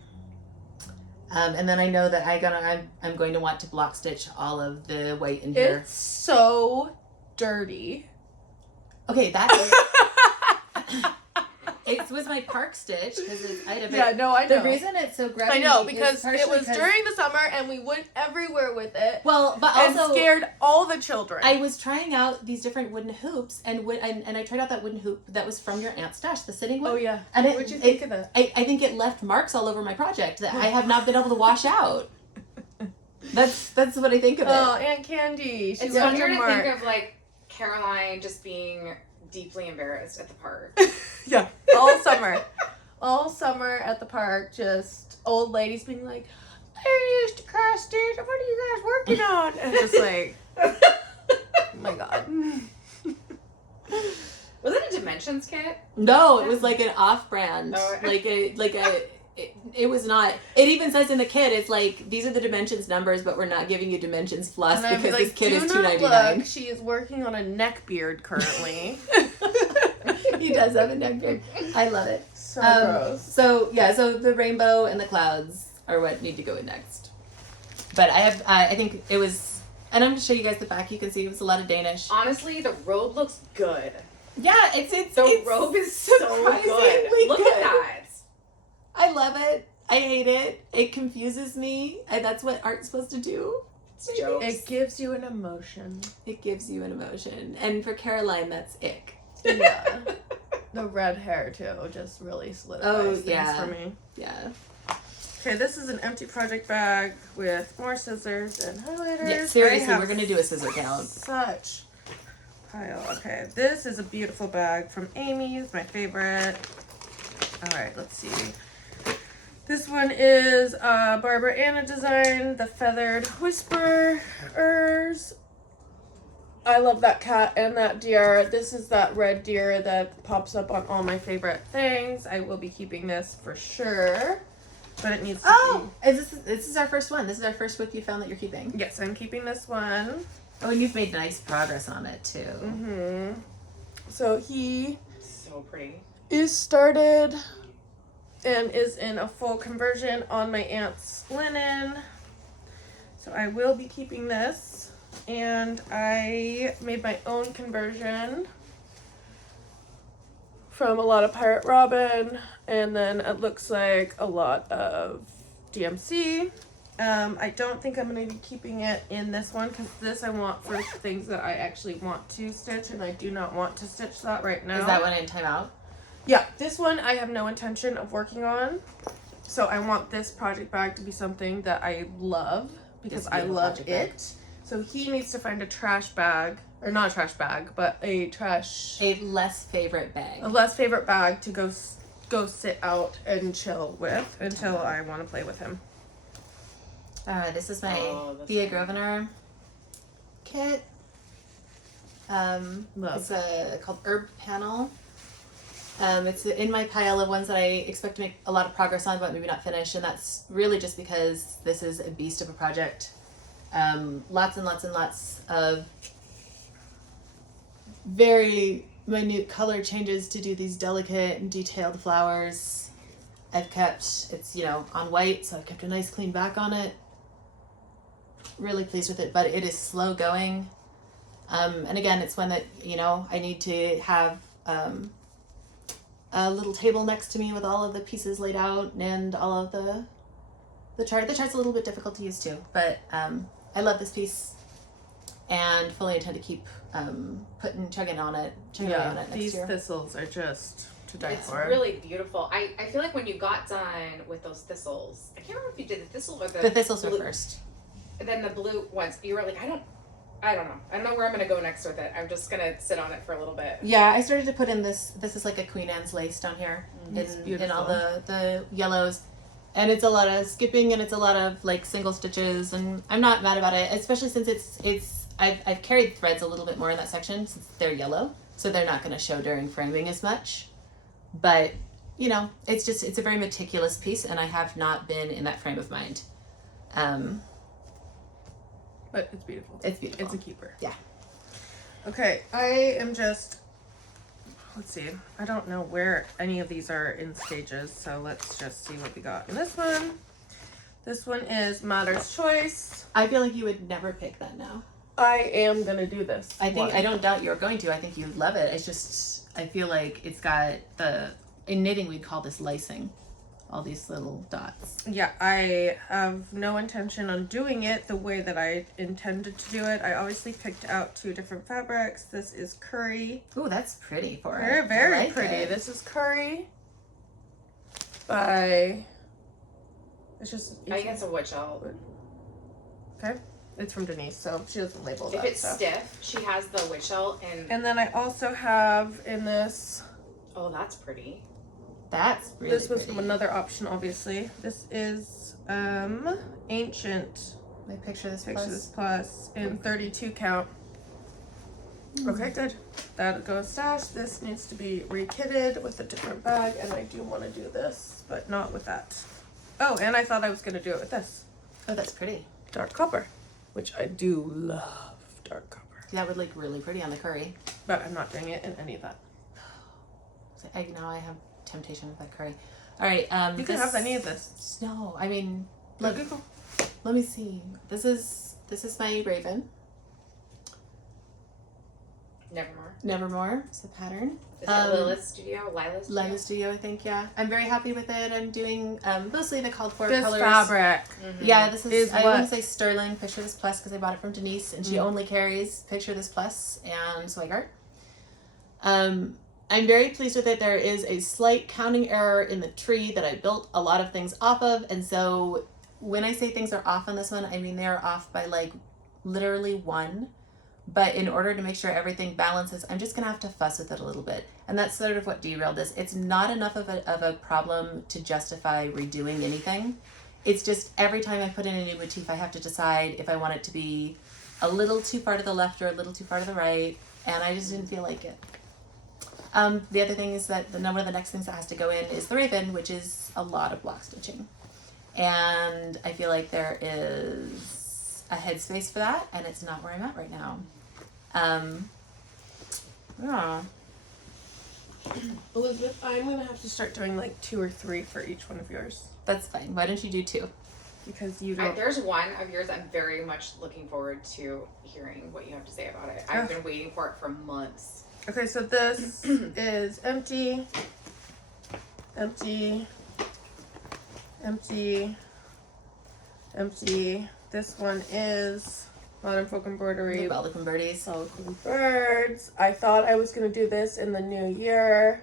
And then I know that I'm going to want to block stitch all of the white in here. It's so dirty. Okay, that it was my park stitch because I had a bit. Yeah, no, I know. The reason it's so grubby. I know because it was during the summer and we went everywhere with it. Well, but and also scared all the children. I was trying out these different wooden hoops and I tried out that wooden hoop that was from your aunt's stash, the sitting one. Oh yeah. And what'd you think of that? I think it left marks all over my project that I have not been able to wash out. That's what I think of it. Oh, Aunt Candy. She It's left funnier her to mark. think of like Caroline just being deeply embarrassed at the park. Yeah, all summer. All summer at the park, just old ladies being like, I used to cross stitch. What are you guys working on? And just like, oh my god. Was it a Dimensions kit? No, it was like an off-brand. Oh. It was not. It even says in the kit, it's like, these are the dimensions numbers, but we're not giving you dimensions plus And because I'd be this kit is "Do not $2.99. look, she is working on a neck beard currently. He does have a neck beard. I love it. So gross. So the rainbow and the clouds are what need to go in next. But I think it was, and I'm going to show you guys the back. You can see it was a lot of Danish. Honestly, the robe looks good. Yeah, The robe is so good. surprisingly Look good. at that. I love it. I hate it. It confuses me. And that's what art's supposed to do. It's jokes. It gives you an emotion. It gives you an emotion. And for Caroline, that's ick. Yeah. The red hair too just really solidifies things for me. Yeah. Okay, this is an empty project bag with more scissors and highlighters. Yeah, seriously, we're going to do a scissor count. Such pile. Okay, this is a beautiful bag from Amy's, my favorite. All right, let's see. This one is Barbara Anna design, the Feathered Whisperers. I love that cat and that deer. This is that red deer that pops up on all my favorite things. I will be keeping this for sure. But it needs to be... This is our first one. This is our first WIP you found that you're keeping. Yes, I'm keeping this one. Oh, and you've made nice progress on it, too. Mm-hmm. So he... So pretty. Is started and is in a full conversion on my aunt's linen. So I will be keeping this. And I made my own conversion from a lot of Pirate Robin, and then it looks like a lot of DMC. I don't think I'm going to be keeping it in this one because this I want for things that I actually want to stitch, and I do not want to stitch that right now. Is that one in timeout? Yeah, this one I have no intention of working on. So I want this project bag to be something that I love because I love it. So he needs to find a trash bag, or not a trash bag, but a less favorite bag. A less favorite bag to go sit out and chill with until I want to play with him. This is my Thea Gouverneur kit. It's called Herb Panel. It's in my pile of ones that I expect to make a lot of progress on, but maybe not finish, and that's really just because this is a beast of a project. Lots and lots and lots of very minute color changes to do these delicate and detailed flowers. I've kept, it's, on white, so I've kept a nice clean back on it. Really pleased with it, but it is slow going. And again, it's one that, I need to have a little table next to me with all of the pieces laid out and all of the chart. The chart's a little bit difficult to use too, but I love this piece and fully intend to keep chugging away on it next these year. thistles are just to die It's for. really beautiful. I feel like when you got done with those thistles, I can't remember if you did the thistle or The thistles blue, were first. And then the blue ones, you were like, I don't know. I don't know where I'm going to go next with it. I'm just going to sit on it for a little bit. Yeah, I started to put in this is like a Queen Anne's lace down here in all the yellows. And it's a lot of skipping and it's a lot of like single stitches, and I'm not mad about it, especially since I've carried threads a little bit more in that section since they're yellow, so they're not going to show during framing as much. But, you know, it's a very meticulous piece, and I have not been in that frame of mind. But it's beautiful. It's beautiful. It's a keeper. Yeah. Okay, I am just, let's see, I don't know where any of these are in stages, so let's just see what we got in this one. This one is Matter's Choice. I feel like you would never pick that now. I am gonna do this. I don't doubt you're going to. I think you'd love it. It's just, I feel like it's got in knitting we'd call this lacing. All these little dots. Yeah, I have no intention on doing it the way that I intended to do it. I obviously picked out 2 different fabrics. This is Curry. Ooh, that's pretty for Very, it. very like pretty. it. This is Curry by, it's just, I think it's a witch owl. okay. It's from Denise, so she doesn't label If that it's stuff. stiff, she has the witch shell And then I also have in this, oh, that's pretty. That's really this was pretty. another option, obviously. This is Ancient Let me picture this Pictures plus. Plus in 32 count. Okay, good. That goes stashed. This needs to be re-kitted with a different bag, and I do want to do this, but not with that. Oh, and I thought I was going to do it with this. Oh, that's pretty. Dark copper, which I do love dark copper. That would look really pretty on the curry. But I'm not doing it in any of that. So now I have temptation with that curry. All right. You can have any of this. No, I mean, Let me see. This is my Raven. Nevermore. It's the pattern. Is that Lila's studio? Lila's studio, I think. Yeah, I'm very happy with it. I'm doing mostly the called for this colors. fabric. Mm-hmm. Yeah, this is I what? want to say sterling. Picture this plus because I bought it from Denise, and she only carries Picture This Plus and Swagart. I'm very pleased with it. There is a slight counting error in the tree that I built a lot of things off of, and so when I say things are off on this one, I mean they are off by like literally 1. But in order to make sure everything balances, I'm just gonna have to fuss with it a little bit, and that's sort of what derailed this. It's not enough of a problem to justify redoing anything. It's just every time I put in a new motif, I have to decide if I want it to be a little too far to the left or a little too far to the right, and I just didn't feel like it. The other thing is that one of the next things that has to go in is the Raven, which is a lot of block stitching. And I feel like there is a headspace for that, and it's not where I'm at right now. Yeah. Elizabeth, I'm going to have to start doing like 2 or 3 for each one of yours. That's fine. Why don't you do 2? Because you don't... There's one of yours I'm very much looking forward to hearing what you have to say about it. I've been waiting for it for months. Okay, so this is empty, empty, empty, empty. This one is Modern Folk Embroidery. Baldequin birdies. Baldequin birds. I thought I was going to do this in the new year.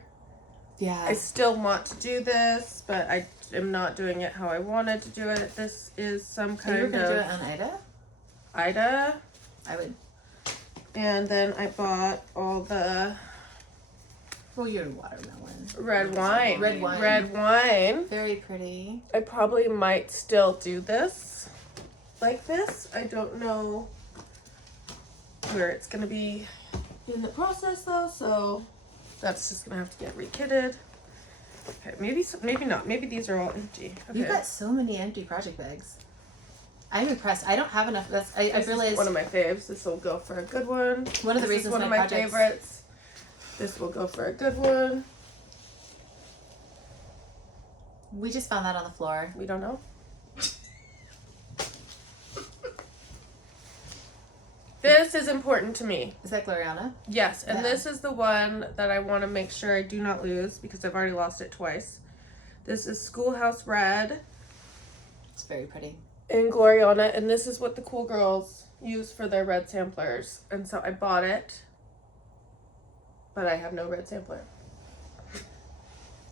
Yeah. I still want to do this, but I am not doing it how I wanted to do it. This is some kind of... You were going to do it on Ida? Ida. I would. And then I bought all the... Oh, you're watermelon. Red wine. Red wine. Red wine. Very pretty. I probably might still do this like this. I don't know where it's going to be in the process though, so that's just going to have to get re-kitted. Okay, maybe not. Maybe these are all empty. Okay. You've got so many empty project bags. I'm impressed. I don't have enough. I realized Is one of my faves. This will go for a good one. One of the This reasons is one of my my projects- favorites. This will go for a good one. we just found that on the floor. We don't know. This is important to me. Is that Gloriana? Yes, and Yeah. this is the one that I want to make sure I do not lose because I've already lost it twice. This is Schoolhouse Red It's very pretty. in Gloriana, and this is what the cool girls use for their red samplers. And so I bought it, but I have no red sampler.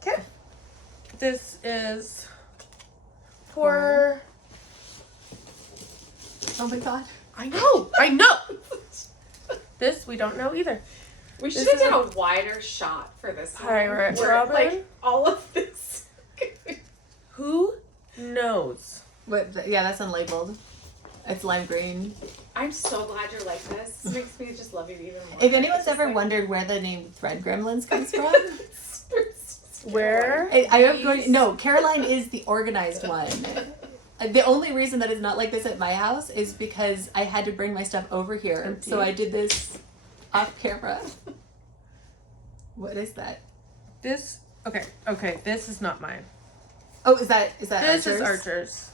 Okay. This is for... Oh my god. I know! This, we don't know either. We should have done a wider shot for this one. Pirate where, Robin. like, all of this. Who knows? Yeah, that's unlabeled. It's lime green. I'm so glad you're like this. This makes me just love you even more. If anyone's ever wondered where the name Thread Gremlins comes from, Where? I am going. No, Caroline is the organized one. The only reason that it's not like this at my house is because I had to bring my stuff over here, Empty. so I did this off camera. What is that? This, okay, this is not mine. Oh, is that This Archer's? is Archer's.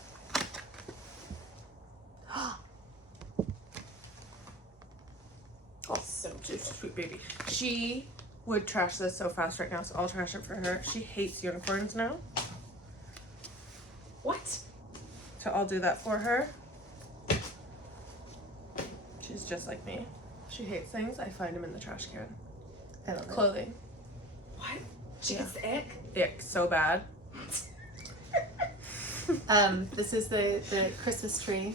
Oh, so just sweet baby. She would trash this so fast right now, so I'll trash it for her. She hates unicorns now. What? So I'll do that for her. She's just like me. She hates things. I find them in the trash can. I love it. Clothing. What? She gets the ick? Ick, so bad. This is the Christmas tree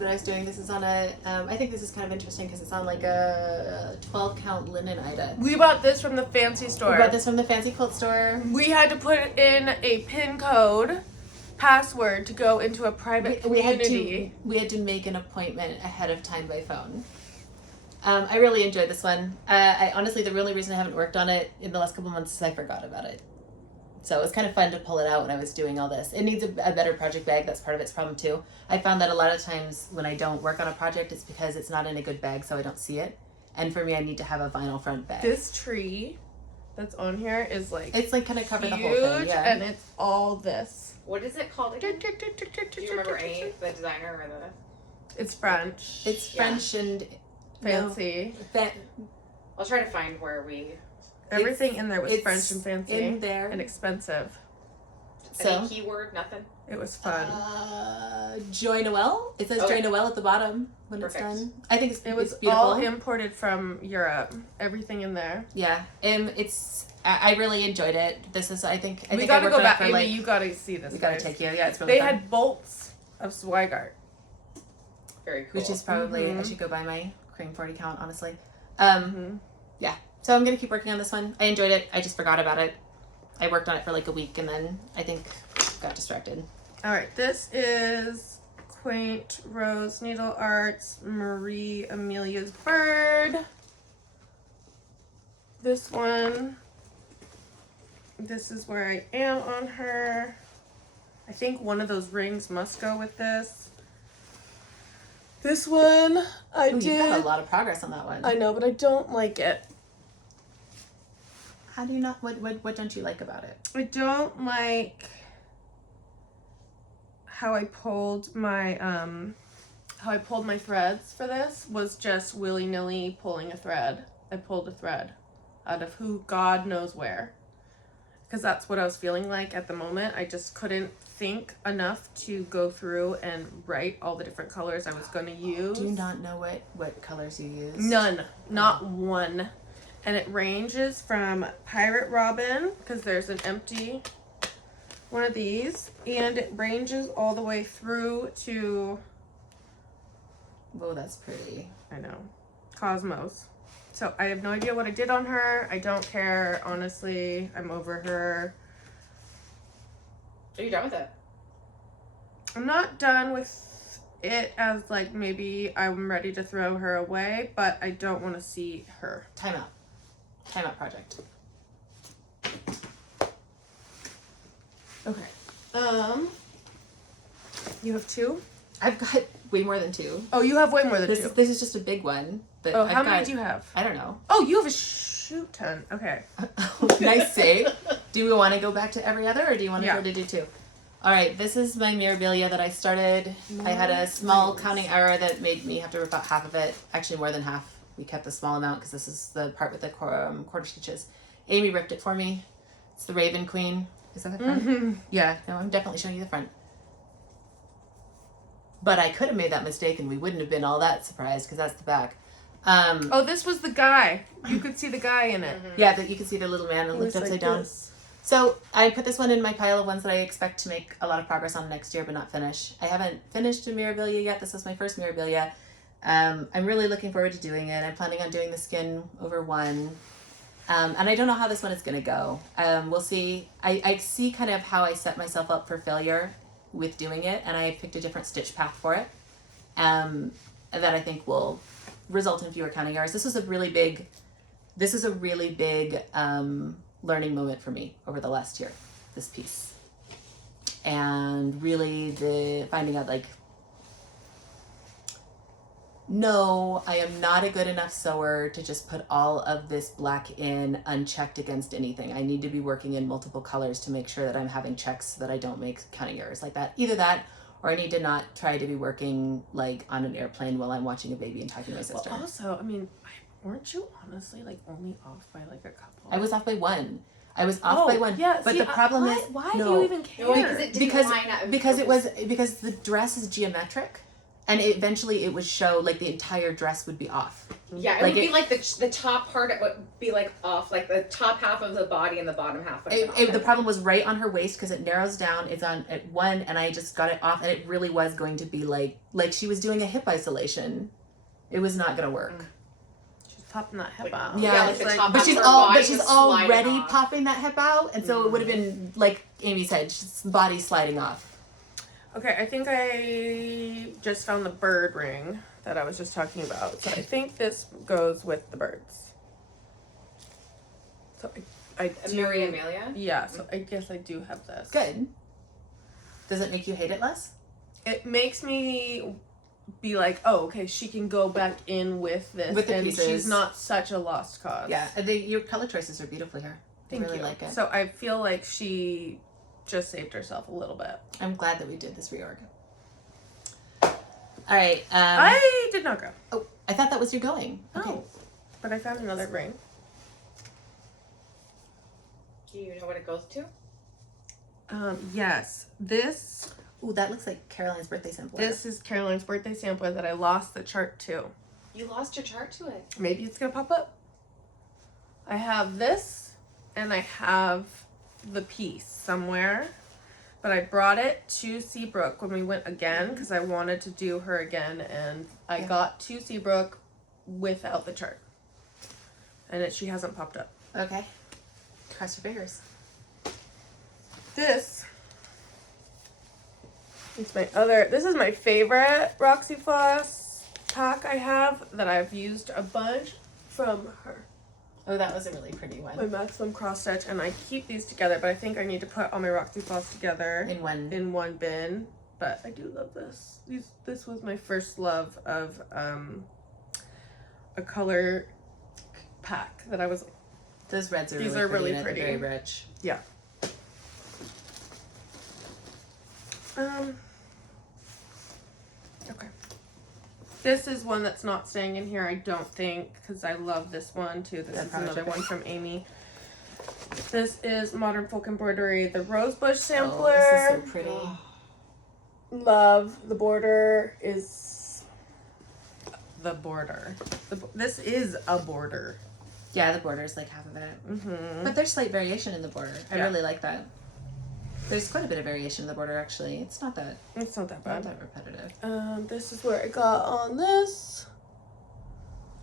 that I was doing. This is on a, I think this is kind of interesting because it's on like a 12 count linen Ida. We bought this from the fancy store. We bought this from the fancy quilt store. We had to put in a PIN code password to go into a private community. We had to make an appointment ahead of time by phone. I really enjoyed this one. I honestly, the really reason I haven't worked on it in the last couple months is I forgot about it. So it was kind of fun to pull it out when I was doing all this. It needs a better project bag. That's part of its problem too. I found that a lot of times when I don't work on a project, it's because it's not in a good bag, so I don't see it. And for me, I need to have a vinyl front bag. This tree that's on here is like it's like kind of cover the whole huge, thing, yeah. and it's all this. What is it called again? Do you remember the designer or the... It's French. It's French and fancy. I'll try to find where we... Everything in there was French and fancy. In there. And expensive. So, any keyword? Nothing? It was fun. Joy Noel. It says Joy Noel at the bottom when it's done. I think it was beautiful. all imported from Europe. Everything in there. Yeah. I really enjoyed it. This is, I think we gotta go back. Amy, you gotta see this. We gotta take you. Yeah, it's really fun. They had bolts of Swigart. Very cool. Which is probably, I should go buy my cream 40 count, honestly. Yeah. So I'm going to keep working on this one. I enjoyed it. I just forgot about it. I worked on it for like a week and then I think got distracted. All right. This is Quaint Rose Needle Arts Marie Amelia's Bird. This one. This is where I am on her. I think one of those rings must go with this. This one, You've got a lot of progress on that one. I know, but I don't like it. How do you not? What don't you like about it? I don't like how I pulled my threads for this. Was just willy-nilly pulling a thread. I pulled a thread out of God knows where. Because that's what I was feeling like at the moment. I just couldn't think enough to go through and write all the different colors I was going to use. Do you not know what colors you use? None. Not one. And it ranges from Pirate Robin, because there's an empty one of these, and it ranges all the way through to... Oh, that's pretty. I know. Cosmos. So I have no idea what I did on her. I don't care, honestly. I'm over her. Are you done with it? I'm not done with it as like maybe I'm ready to throw her away, but I don't want to see her. Time out project. Okay. You have two? I've got way more than two. Oh, you have way more than two. This is just a big one. But how many do you have? I don't know. Oh, you have a shoot ton. Okay. Nice save. Do we want to go back to every other, or do you want to go to do two? All right, this is my Mirabilia that I started. I had a small counting error that made me have to rip out half of it. Actually, more than half. We kept the small amount because this is the part with the quarter stitches. Amy ripped it for me. It's the Raven Queen. Is that the front? Mm-hmm. Yeah, no, I'm definitely showing you the front. But I could have made that mistake and we wouldn't have been all that surprised because that's the back. Oh, this was the guy. You could see the guy in it. Yeah, that you could see the little man and looked upside down. So I put this one in my pile of ones that I expect to make a lot of progress on next year, but not finish. I haven't finished a Mirabilia yet. This was my first Mirabilia. I'm really looking forward to doing it. I'm planning on doing the skin over one. And I don't know how this one is going to go. We'll see. I see kind of how I set myself up for failure with doing it, and I picked a different stitch path for it that I think will result in fewer counting errors. This is a really big learning moment for me over the last year, this piece. And really the finding out like, no, I am not a good enough sewer to just put all of this black in unchecked against anything. I need to be working in multiple colors to make sure that I'm having checks so that I don't make counting errors like that. Either that, or I need to not try to be working like on an airplane while I'm watching a baby and talking to my sister. Well, also, I mean, weren't you honestly like only off by like a couple? I was off by one. By one. Yeah, but see, the problem is why do you even care? Well, because it didn't line up. Because the dress is geometric, and eventually it would show like the entire dress would be off. Yeah, it would be like the top part. It would be like off, like the top half of the body and the bottom half. The problem was right on her waist because it narrows down. It's on at one, and I just got it off, and it really was going to be like she was doing a hip isolation. It was not going to work. Popping that hip out. Yeah, like the top but she's already popping that hip out, and so it would have been like Amy said, the body sliding off. Okay, I think I just found the bird ring that I was just talking about. So I think this goes with the birds. So I do. Mary Amilia? Yeah, so I guess I do have this. Good. Does it make you hate it less? It makes me be like, oh, okay, she can go back in with this, with the and pieces. She's not such a lost cause. Yeah, your color choices are beautiful here. I really like it. So I feel like she just saved herself a little bit. I'm glad that we did this reorg. All right. I did not go. Oh, I thought that was your going. Okay. Oh, but I found another ring. Do you know what it goes to? Yes. This. Ooh, that looks like Caroline's birthday sampler. This is Caroline's birthday sampler that I lost the chart to. You lost your chart to it. Maybe it's gonna pop up. I have this, and I have the piece somewhere, but I brought it to Seabrook when we went again because I wanted to do her again, and I got to Seabrook without the chart, and she hasn't popped up. Okay. Cross your fingers. This is my favorite Roxy Floss pack I have that I've used a bunch from her. Oh, that was a really pretty one. My Maximum Cross Stitch, and I keep these together, but I think I need to put all my Roxy Floss together in one bin. But I do love this. This was my first love of a color pack that I was. Those reds are these really are pretty. Very rich. Yeah. Okay. This is one that's not staying in here, I don't think, because I love this one too. This is another one from Amy. This is Modern Folk Embroidery, the Rosebush sampler. Oh, this is so pretty. Love. The border is the border. This is a border. Yeah, the border is like half of it. Mm-hmm. But there's slight variation in the border. I really like that. There's quite a bit of variation in the border, actually. It's not that bad. Not that repetitive. This is where I got on this.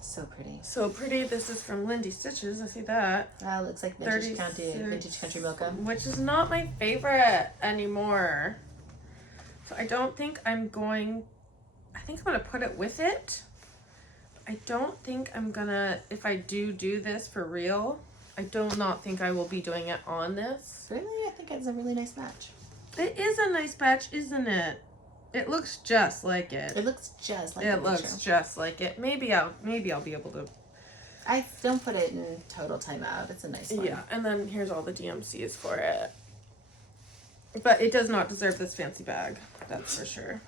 So pretty. So pretty. This is from Lindy Stitches. I see that. Looks like Vintage Country Mocha. Which is not my favorite anymore. So I don't think I'm going... I think I'm going to put it with it. I don't think I'm going to... If I do this for real... I do not think I will be doing it on this. Really? I think it's a really nice match. It is a nice batch, isn't it? It looks just like it. It looks just like it. Looks just like it. Maybe I'll be able to. I don't put it in total timeout. It's a nice one. Yeah, and then here's all the DMCs for it. But it does not deserve this fancy bag. That's for sure.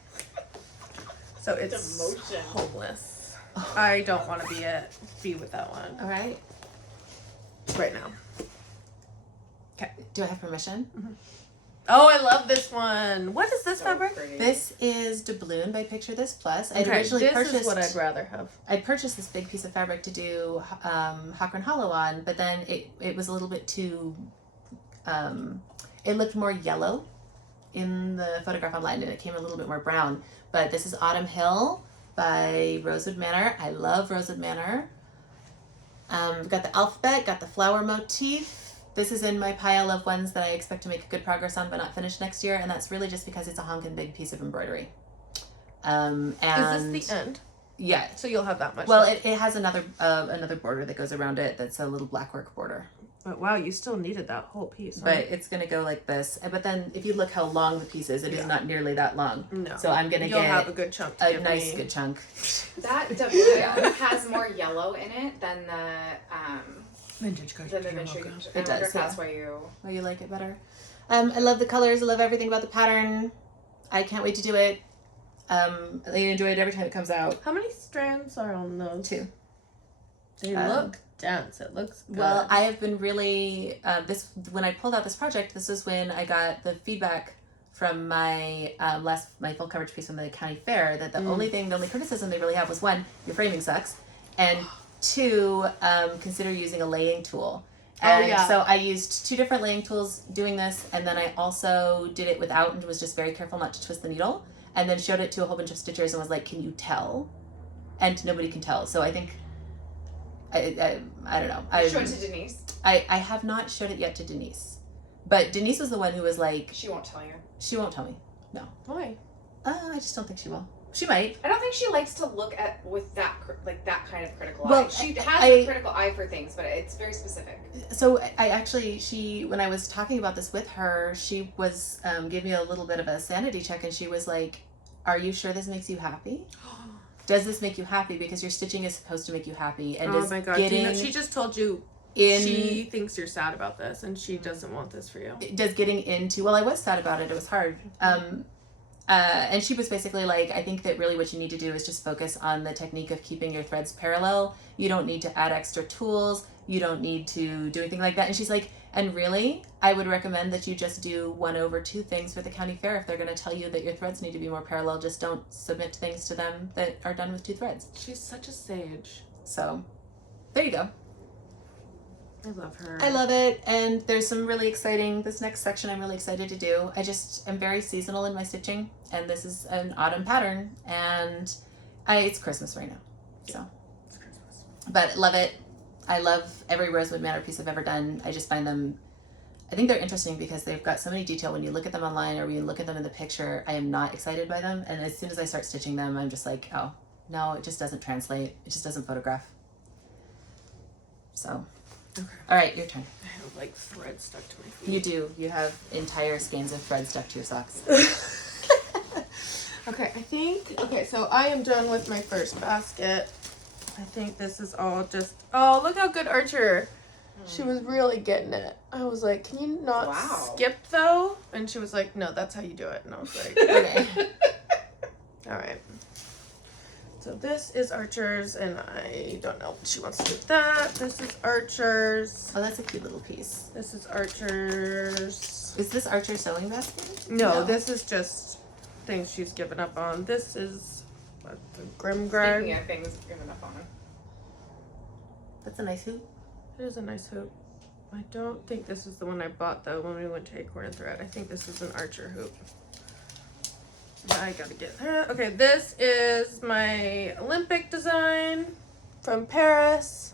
So it's homeless. I don't want to be with that one. All right. Right now. Okay. Do I have permission? Mm-hmm. Oh, I love this one. What is this fabric? Pretty. This is Doubloon by Picture This Plus. Okay, this is what I'd rather have. I purchased this big piece of fabric to do Hallow on, but then it was a little bit too it looked more yellow in the photograph online, and it came a little bit more brown. But this is Autumn Hill by Rosewood Manor. I love Rosewood Manor. We've got the alphabet, got the flower motif. This is in my pile of ones that I expect to make good progress on but not finish next year, and that's really just because it's a honkin' big piece of embroidery. And is this the end? Yeah. So you'll have that much. Well, it has another border that goes around it that's a little blackwork border. But wow, you still needed that whole piece. Huh? But it's going to go like this. But then if you look how long the piece is, it is not nearly that long. No. So I'm going to get have a good chunk. A nice good chunk. That W has more yellow in it than the vintage card. It does. That's why you like it better. I love the colors. I love everything about the pattern. I can't wait to do it. I enjoy it every time it comes out. How many strands are on those? 2. They look dense. It looks good. Well, I have been really when I pulled out this project, this is when I got the feedback from my my full coverage piece from the county fair that the only criticism they really have was, 1, your framing sucks, and 2, consider using a laying tool. And so I used 2 different laying tools doing this, and then I also did it without and was just very careful not to twist the needle, and then showed it to a whole bunch of stitchers and was like, can you tell? And nobody can tell. So I think I don't know. You showed it to Denise? I have not showed it yet to Denise. But Denise was the one who was like... She won't tell you. She won't tell me. No. Why? I just don't think she will. She might. I don't think she likes to look at with that kind of critical eye. She has a critical eye for things, but it's very specific. So when I was talking about this with her, she was gave me a little bit of a sanity check, and she was like, "Are you sure this makes you happy? Does this make you happy? Because your stitching is supposed to make you happy." And oh my god! She just told you she thinks you're sad about this, and she doesn't want this for you. Does getting into I was sad about it. It was hard. And she was basically like, I think that really what you need to do is just focus on the technique of keeping your threads parallel. You don't need to add extra tools. You don't need to do anything like that. And she's like, and really, I would recommend that you just do 1/2 things for the county fair. If they're going to tell you that your threads need to be more parallel, just don't submit things to them that are done with 2 threads. She's such a sage. So, there you go. I love her. I love it, and there's some really exciting, this next section I'm really excited to do. I just am very seasonal in my stitching, and this is an autumn pattern, and it's Christmas right now, so. It's Christmas. But love it. I love every Rosewood Manor piece I've ever done. I just find them, I think they're interesting because they've got so many detail. When you look at them online or when you look at them in the picture, I am not excited by them, and as soon as I start stitching them, I'm just like, oh, no, it just doesn't translate. It just doesn't photograph. So. Okay. All right, your turn. I have like thread stuck to my feet. You do. You have entire skeins of thread stuck to your socks. Okay, so I am done with my first basket. I think this is all just... Oh, look how good Archer. She was really getting it. I was like, can you not skip though? And she was like, no, that's how you do it. And I was like, okay. All right. So this is Archer's, and I don't know what she wants to do with that. This is Archer's. Oh, that's a cute little piece. This is Archer's. Is this Archer's sewing basket? No, this is just things she's given up on. This is the Grimgrad. Speaking of things given up on. That's a nice hoop. It is a nice hoop. I don't think this is the one I bought though when we went to Acorn and Thread. I think this is an Archer hoop. I gotta get that. Okay, this is my Olympic design from Paris.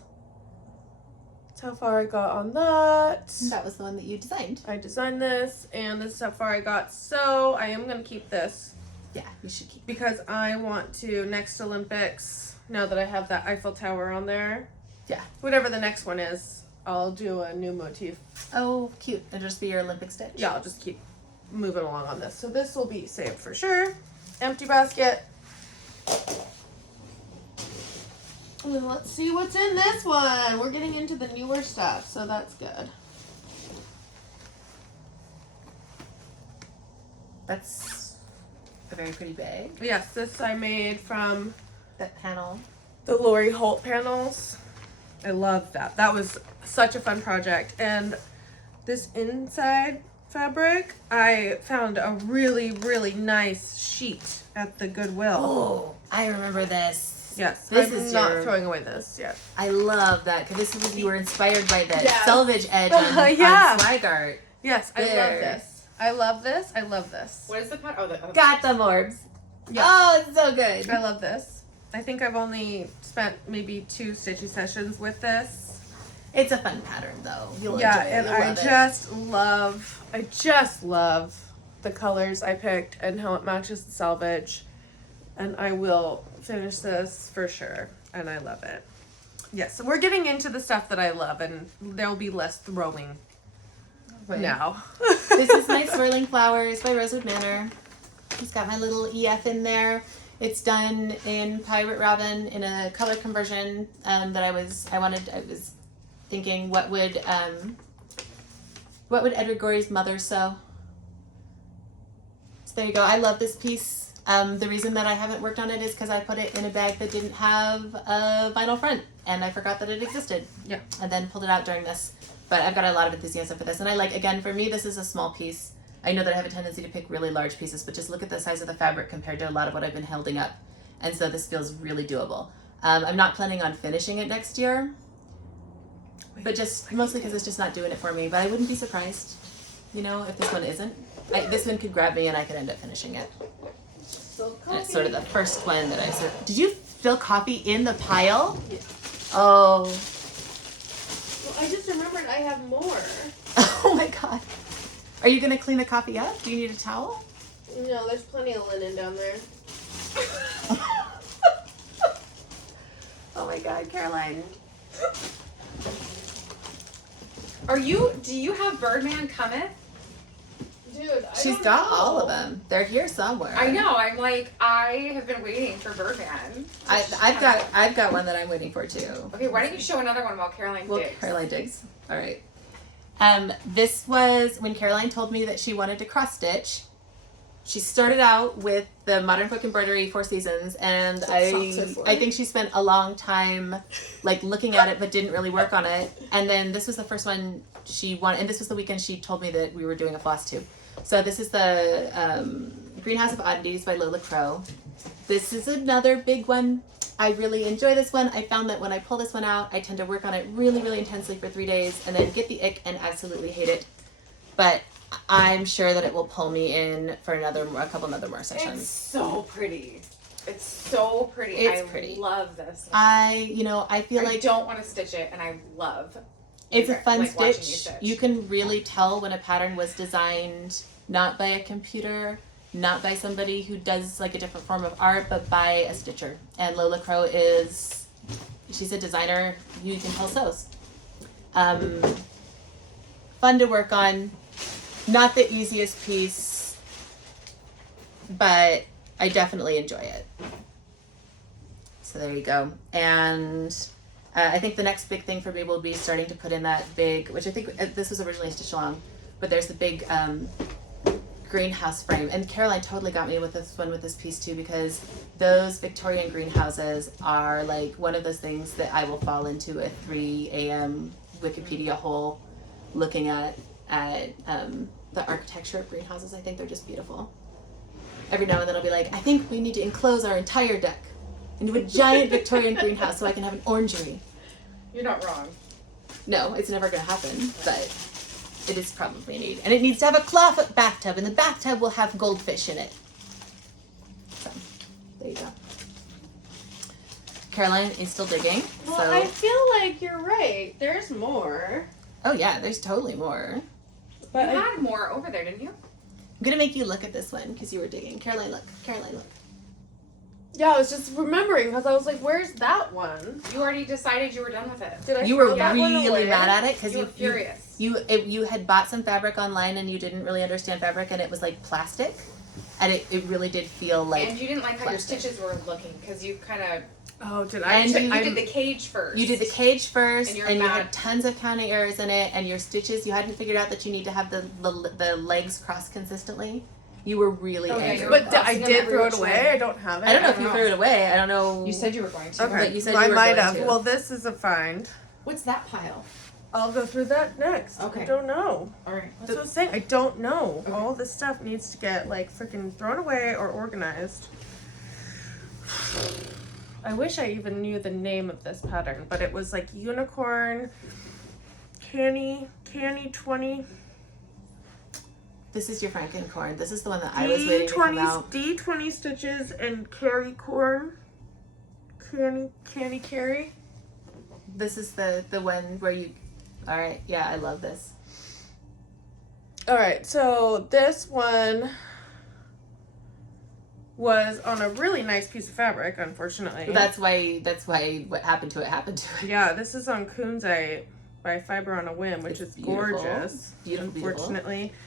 That's how far I got on that. That was the one that you designed. I designed this, and this is how far I got. So I am gonna keep this. Yeah, you should keep it. Because I want to, next Olympics, now that I have that Eiffel Tower on there. Yeah. Whatever the next one is, I'll do a new motif. Oh, cute. It'll just be your Olympic stitch. Yeah, I'll just keep moving along on this. So this will be saved for sure. Empty basket. And then let's see what's in this one. We're getting into the newer stuff, so that's good. That's a very pretty bag. Yes, this I made from that panel. The Lori Holt panels. I love that. That was such a fun project. And this inside fabric, I found a really, really nice sheet at the Goodwill. Oh, I remember this. Yes, this I'm is not throwing away this yet. I love that because this was you were inspired by the selvage edge on yeah. Swigart. Yes, I love this. I love this. I love this. What is the pattern? Got them orbs. Yeah. Oh, it's so good. I love this. I think I've only spent maybe 2 stitchy sessions with this. It's a fun pattern though. You'll Yeah, enjoy it. and You'll I just love the colors I picked and how it matches the selvage. And I will finish this for sure. And I love it. Yes, so we're getting into the stuff that I love, and there'll be less throwing now. This is my Swirling Flowers by Rosewood Manor. It's got my little EF in there. It's done in Pirate Robin in a color conversion that I was thinking what would Edward Gorey's mother sew. So there you go. I love this piece. The reason that I haven't worked on it is because I put it in a bag that didn't have a vinyl front, and I forgot that it existed. Yeah. And then pulled it out during this. But I've got a lot of enthusiasm for this, and I like, again, for me, this is a small piece. I know that I have a tendency to pick really large pieces, but just look at the size of the fabric compared to a lot of what I've been holding up. And so this feels really doable. I'm not planning on finishing it next year, but just mostly because it's just not doing it for me. But I wouldn't be surprised, if this one isn't. This one could grab me and I could end up finishing it. And it's sort of the first one that I sort of... Did you fill coffee in the pile? Yeah. Oh. Well, I just remembered I have more. Oh my god. Are you going to clean the coffee up? Do you need a towel? No, there's plenty of linen down there. Oh my god, Caroline. Do you have Birdman Cometh? Dude, She's got all of them. They're here somewhere. I know. I'm like, I have been waiting for Birdman. I've got one that I'm waiting for too. Okay, why don't you show another one while Caroline digs? Caroline digs. All right. This was when Caroline told me that she wanted to cross stitch. She started out with the Modern Folk Embroidery 4 Seasons, and I think she spent a long time like looking at it but didn't really work on it. And then this was the first one she wanted, and this was the weekend she told me that we were doing a floss tube. So this is the Greenhouse of Oddities by Lola Crow. This is another big one. I really enjoy this one. I found that when I pull this one out, I tend to work on it really, really intensely for 3 days and then get the ick and absolutely hate it. But I'm sure that it will pull me in for a couple more sessions. It's so pretty. It's so pretty. It's pretty. I love this. I feel like I don't want to stitch it, and I love. It's a fun watching stitch. You can really tell when a pattern was designed not by a computer, not by somebody who does like a different form of art, but by a stitcher. And Lola Crow she's a designer who you can tell sews. Fun to work on. Not the easiest piece, but I definitely enjoy it. So there you go. And I think the next big thing for me will be starting to put in that big, which I think this was originally stitched along, but there's the big greenhouse frame. And Caroline totally got me with this one with this piece too, because those Victorian greenhouses are like one of those things that I will fall into a 3 a.m. Wikipedia hole looking at the architecture of greenhouses. I think they're just beautiful. Every now and then I'll be like, I think we need to enclose our entire deck into a giant Victorian greenhouse so I can have an orangery. You're not wrong. No, it's never going to happen, but it is probably a need. And it needs to have a claw foot bathtub, and the bathtub will have goldfish in it. So, there you go. Caroline is still digging. Well, so. I feel like you're right. There's more. Oh yeah, there's totally more. But you had more over there, didn't you? I'm going to make you look at this one because you were digging. Caroline, look. Caroline, look. Yeah, I was just remembering because I was like, "Where's that one?" You already decided you were done with it. Did I? You were that one really away? mad at it because you were furious. You had bought some fabric online and you didn't really understand fabric and it was like plastic, and it really did feel like. And you didn't like how plastic. your stitches were looking because you kind of. Oh, did I? And you did the cage first. You did the cage first, and you had tons of counting errors in it, and your stitches. You hadn't figured out that you need to have the legs cross consistently. You were really angry. But I did throw it away. I don't have it. I don't know if you threw it away. I don't know. You said you were going to. Okay. But you said I you were might going have. to. Well, this is a find. What's that pile? I'll go through that next. Okay. I don't know. All right. That's what I was saying. I don't know. Okay. All this stuff needs to get like freaking thrown away or organized. I wish I even knew the name of this pattern, but it was like unicorn, canny 20. This is your Frankencorn. This is the one that I was waiting to come out. D20 stitches and carry corn. Canny carry. This is the one where you... All right. Yeah, I love this. All right. So this one was on a really nice piece of fabric, unfortunately. That's why what happened to it happened to it. Yeah, this is on Kunzite by Fiber on a Whim, which is beautiful. Gorgeous. Beautiful, unfortunately. Beautiful.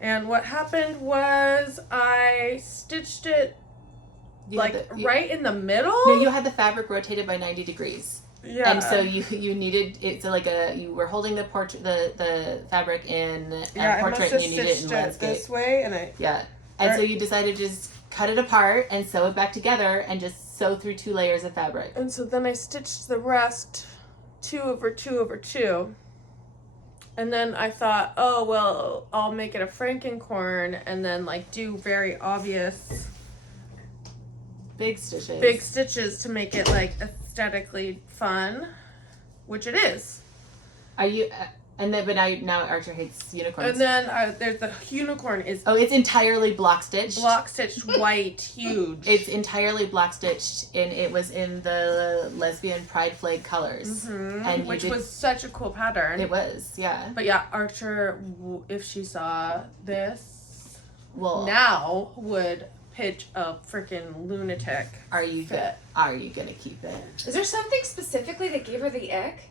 And what happened was I stitched it right in the middle. No, you had the fabric rotated by 90 degrees. Yeah. And so you needed it to you were holding the portrait the fabric in portrait and you needed it in landscape. This way and so you decided to just cut it apart and sew it back together and just sew through 2 layers of fabric. And so then I stitched the rest 2 over 2 over 2. And then I thought, oh, well, I'll make it a Frankencorn and then do very obvious big stitches to make it aesthetically fun, which it is. Are you but now Archer hates unicorns. And then there's the unicorn is it's entirely block stitched white, huge. It's entirely block stitched and it was in the lesbian pride flag colors. Mm-hmm. And which was such a cool pattern. It was, yeah. But yeah, Archer, if she saw this, now would pitch a freaking lunatic. Are you gonna keep it? Is there something specifically that gave her the ick?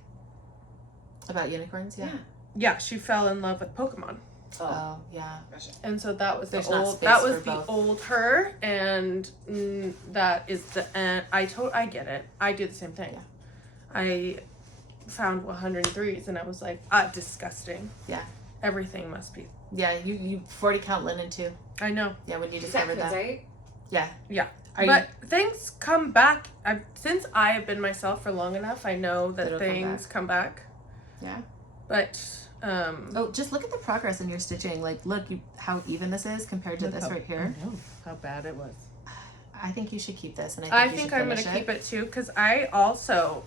About unicorns, yeah. Yeah, she fell in love with Pokemon. Oh yeah. And so that was the old her, and that is the end. I get it. I do the same thing. Yeah. I found 103s and I was like, disgusting. Yeah. Everything must be. Yeah, you 40 count linen too. I know. Yeah, when you discovered that. Right? Yeah. Yeah. But things come back. Since I have been myself for long enough, I know that things come back. Yeah. But just look at the progress in your stitching. Look how even this is compared to this right here. I know how bad it was. I think you should keep this, and I think I'm gonna keep it too, because I also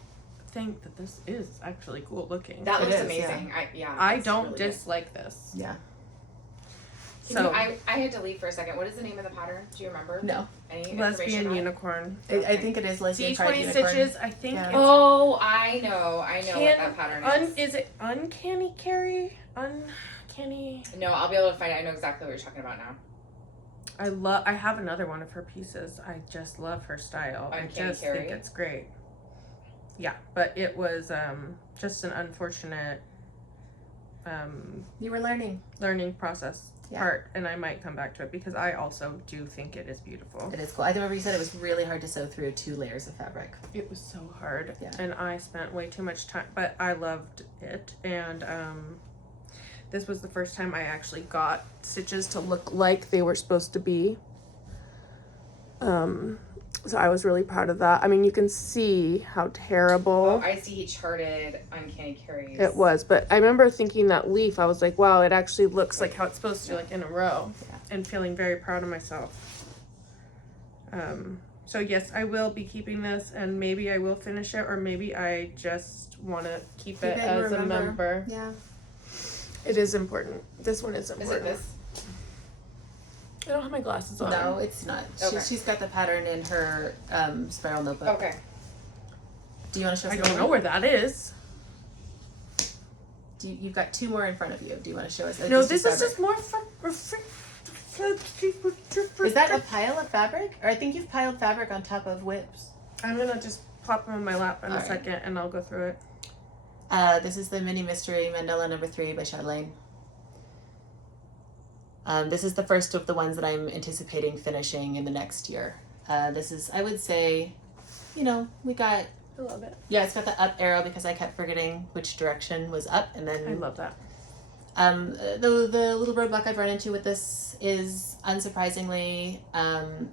think that this is actually cool looking. That looks amazing. Yeah. I don't really dislike this. Yeah. So I had to leave for a second. What is the name of the pattern? Do you remember? No. Any Lesbian unicorn. I think it is lesbian D20 unicorn. stitches. I think. Yeah. I know what that pattern is. Is it uncanny carry? Uncanny. No, I'll be able to find it. I know exactly what you're talking about now. I have another one of her pieces. I just love her style. I just think it's great. Yeah, but it was just an unfortunate you were learning process part, and I might come back to it because I also do think it is beautiful. It is cool. I remember you said it was really hard to sew through 2 layers of fabric. It was so hard, and I spent way too much time, but I loved it, and this was the first time I actually got stitches to look like they were supposed to be. So I was really proud of that. I mean, you can see how terrible. Oh, I see he charted uncanny carries. It was, but I remember thinking that leaf, I was like, wow, it actually looks like how it's supposed to, in a row. Yeah. And feeling very proud of myself. So yes, I will be keeping this, and maybe I will finish it, or maybe I just want to keep it as a member. Yeah. It is important. This one is important. Is it this? I don't have my glasses on. No, it's not. Okay. She's got the pattern in her spiral notebook. Okay. Do you want to show us? I don't know where that is. You've got 2 more in front of you. Do you want to show us? No, this is just more Is that a pile of fabric? Or I think you've piled fabric on top of whips. I'm going to just plop them on my lap in a second, and I'll go through it. This is the Mini Mystery Mandala number 3 by Charlene. This is the first of the ones that I'm anticipating finishing in the next year. This is, I would say, we got... I love it. Yeah, it's got the up arrow because I kept forgetting which direction was up, and then... I love that. The little roadblock I've run into with this is, unsurprisingly,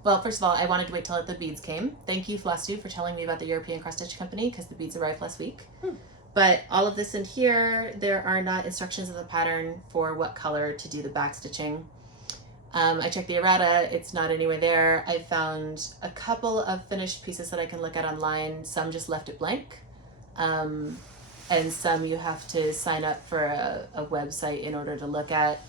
well, first of all, I wanted to wait till the beads came. Thank you, Floss Tube, for telling me about the European Cross Stitch Company, because the beads arrived last week. But all of this in here, there are not instructions of the pattern for what color to do the back stitching. I checked the errata, it's not anywhere there. I found a couple of finished pieces that I can look at online. Some just left it blank. And some you have to sign up for a website in order to look at.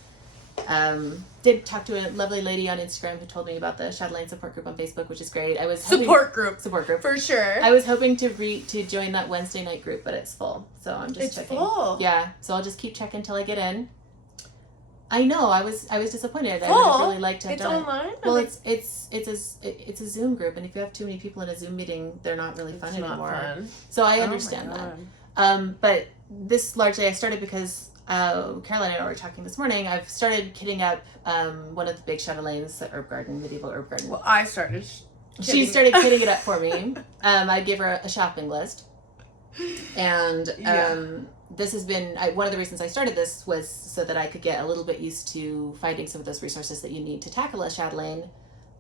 Did talk to a lovely lady on Instagram who told me about the Chatelaine support group on Facebook, which is great. I was support group for sure. I was hoping to join that Wednesday night group, but it's full, so I'm just checking. It's full. Yeah, so I'll just keep checking until I get in. I know. I was disappointed. I would have really liked to have done it. It's online. Well, it's a Zoom group, and if you have too many people in a Zoom meeting, they're not really fun anymore. Not fun. So I understand that. But this largely I started because Caroline and I were talking this morning. I've started kitting up one of the big chatelaines at Herb Garden, Medieval Herb Garden. Well, I started. She started kitting it up for me. I gave her a shopping list, and this has been one of the reasons I started this was so that I could get a little bit used to finding some of those resources that you need to tackle a chatelaine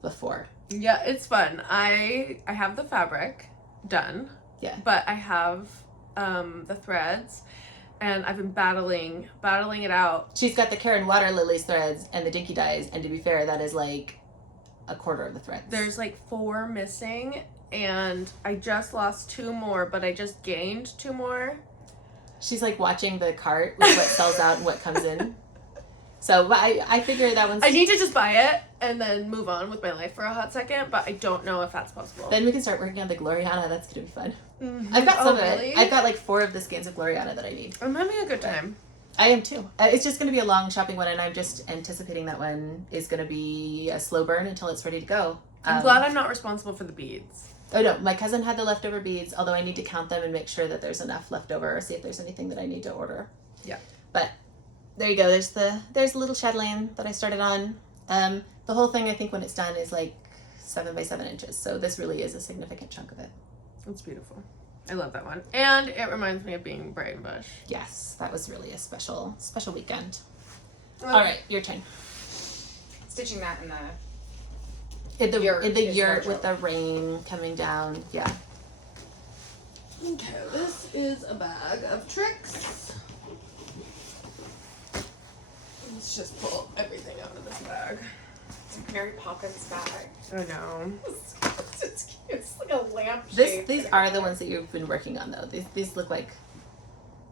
before. Yeah, it's fun. I have the fabric done. Yeah, but I have the threads. And I've been battling it out. She's got the Karen Water Lilies threads and the Dinky dyes, and to be fair, that is like a quarter of the threads. There's like 4 missing, and I just lost 2 more, but I just gained 2 more. She's like watching the cart with what sells out and what comes in. So I figure that one's... I need to just buy it and then move on with my life for a hot second, but I don't know if that's possible. Then we can start working on the Gloriana. That's going to be fun. Mm-hmm. I've got some of it. I've got like 4 of the skeins of Gloriana that I need. I'm having a good time. I am too. It's just going to be a long shopping one, and I'm just anticipating that one is going to be a slow burn until it's ready to go. I'm glad I'm not responsible for the beads. Oh no, my cousin had the leftover beads, although I need to count them and make sure that there's enough left over, or see if there's anything that I need to order. Yeah. But there you go. There's the little chatelaine that I started on. The whole thing, I think, when it's done, is like 7 by 7 inches. So this really is a significant chunk of it. It's beautiful. I love that one, and it reminds me of being Brighton Bush. Yes, that was really a special weekend. All right, your turn. Stitching that in the yurt with the rain coming down. Yeah. Okay, this is a bag of tricks. Let's just pull everything out of this bag. It's a Mary Poppins bag. I know. It's cute. It's like a lamp shape. These are the ones that you've been working on, though. These look like,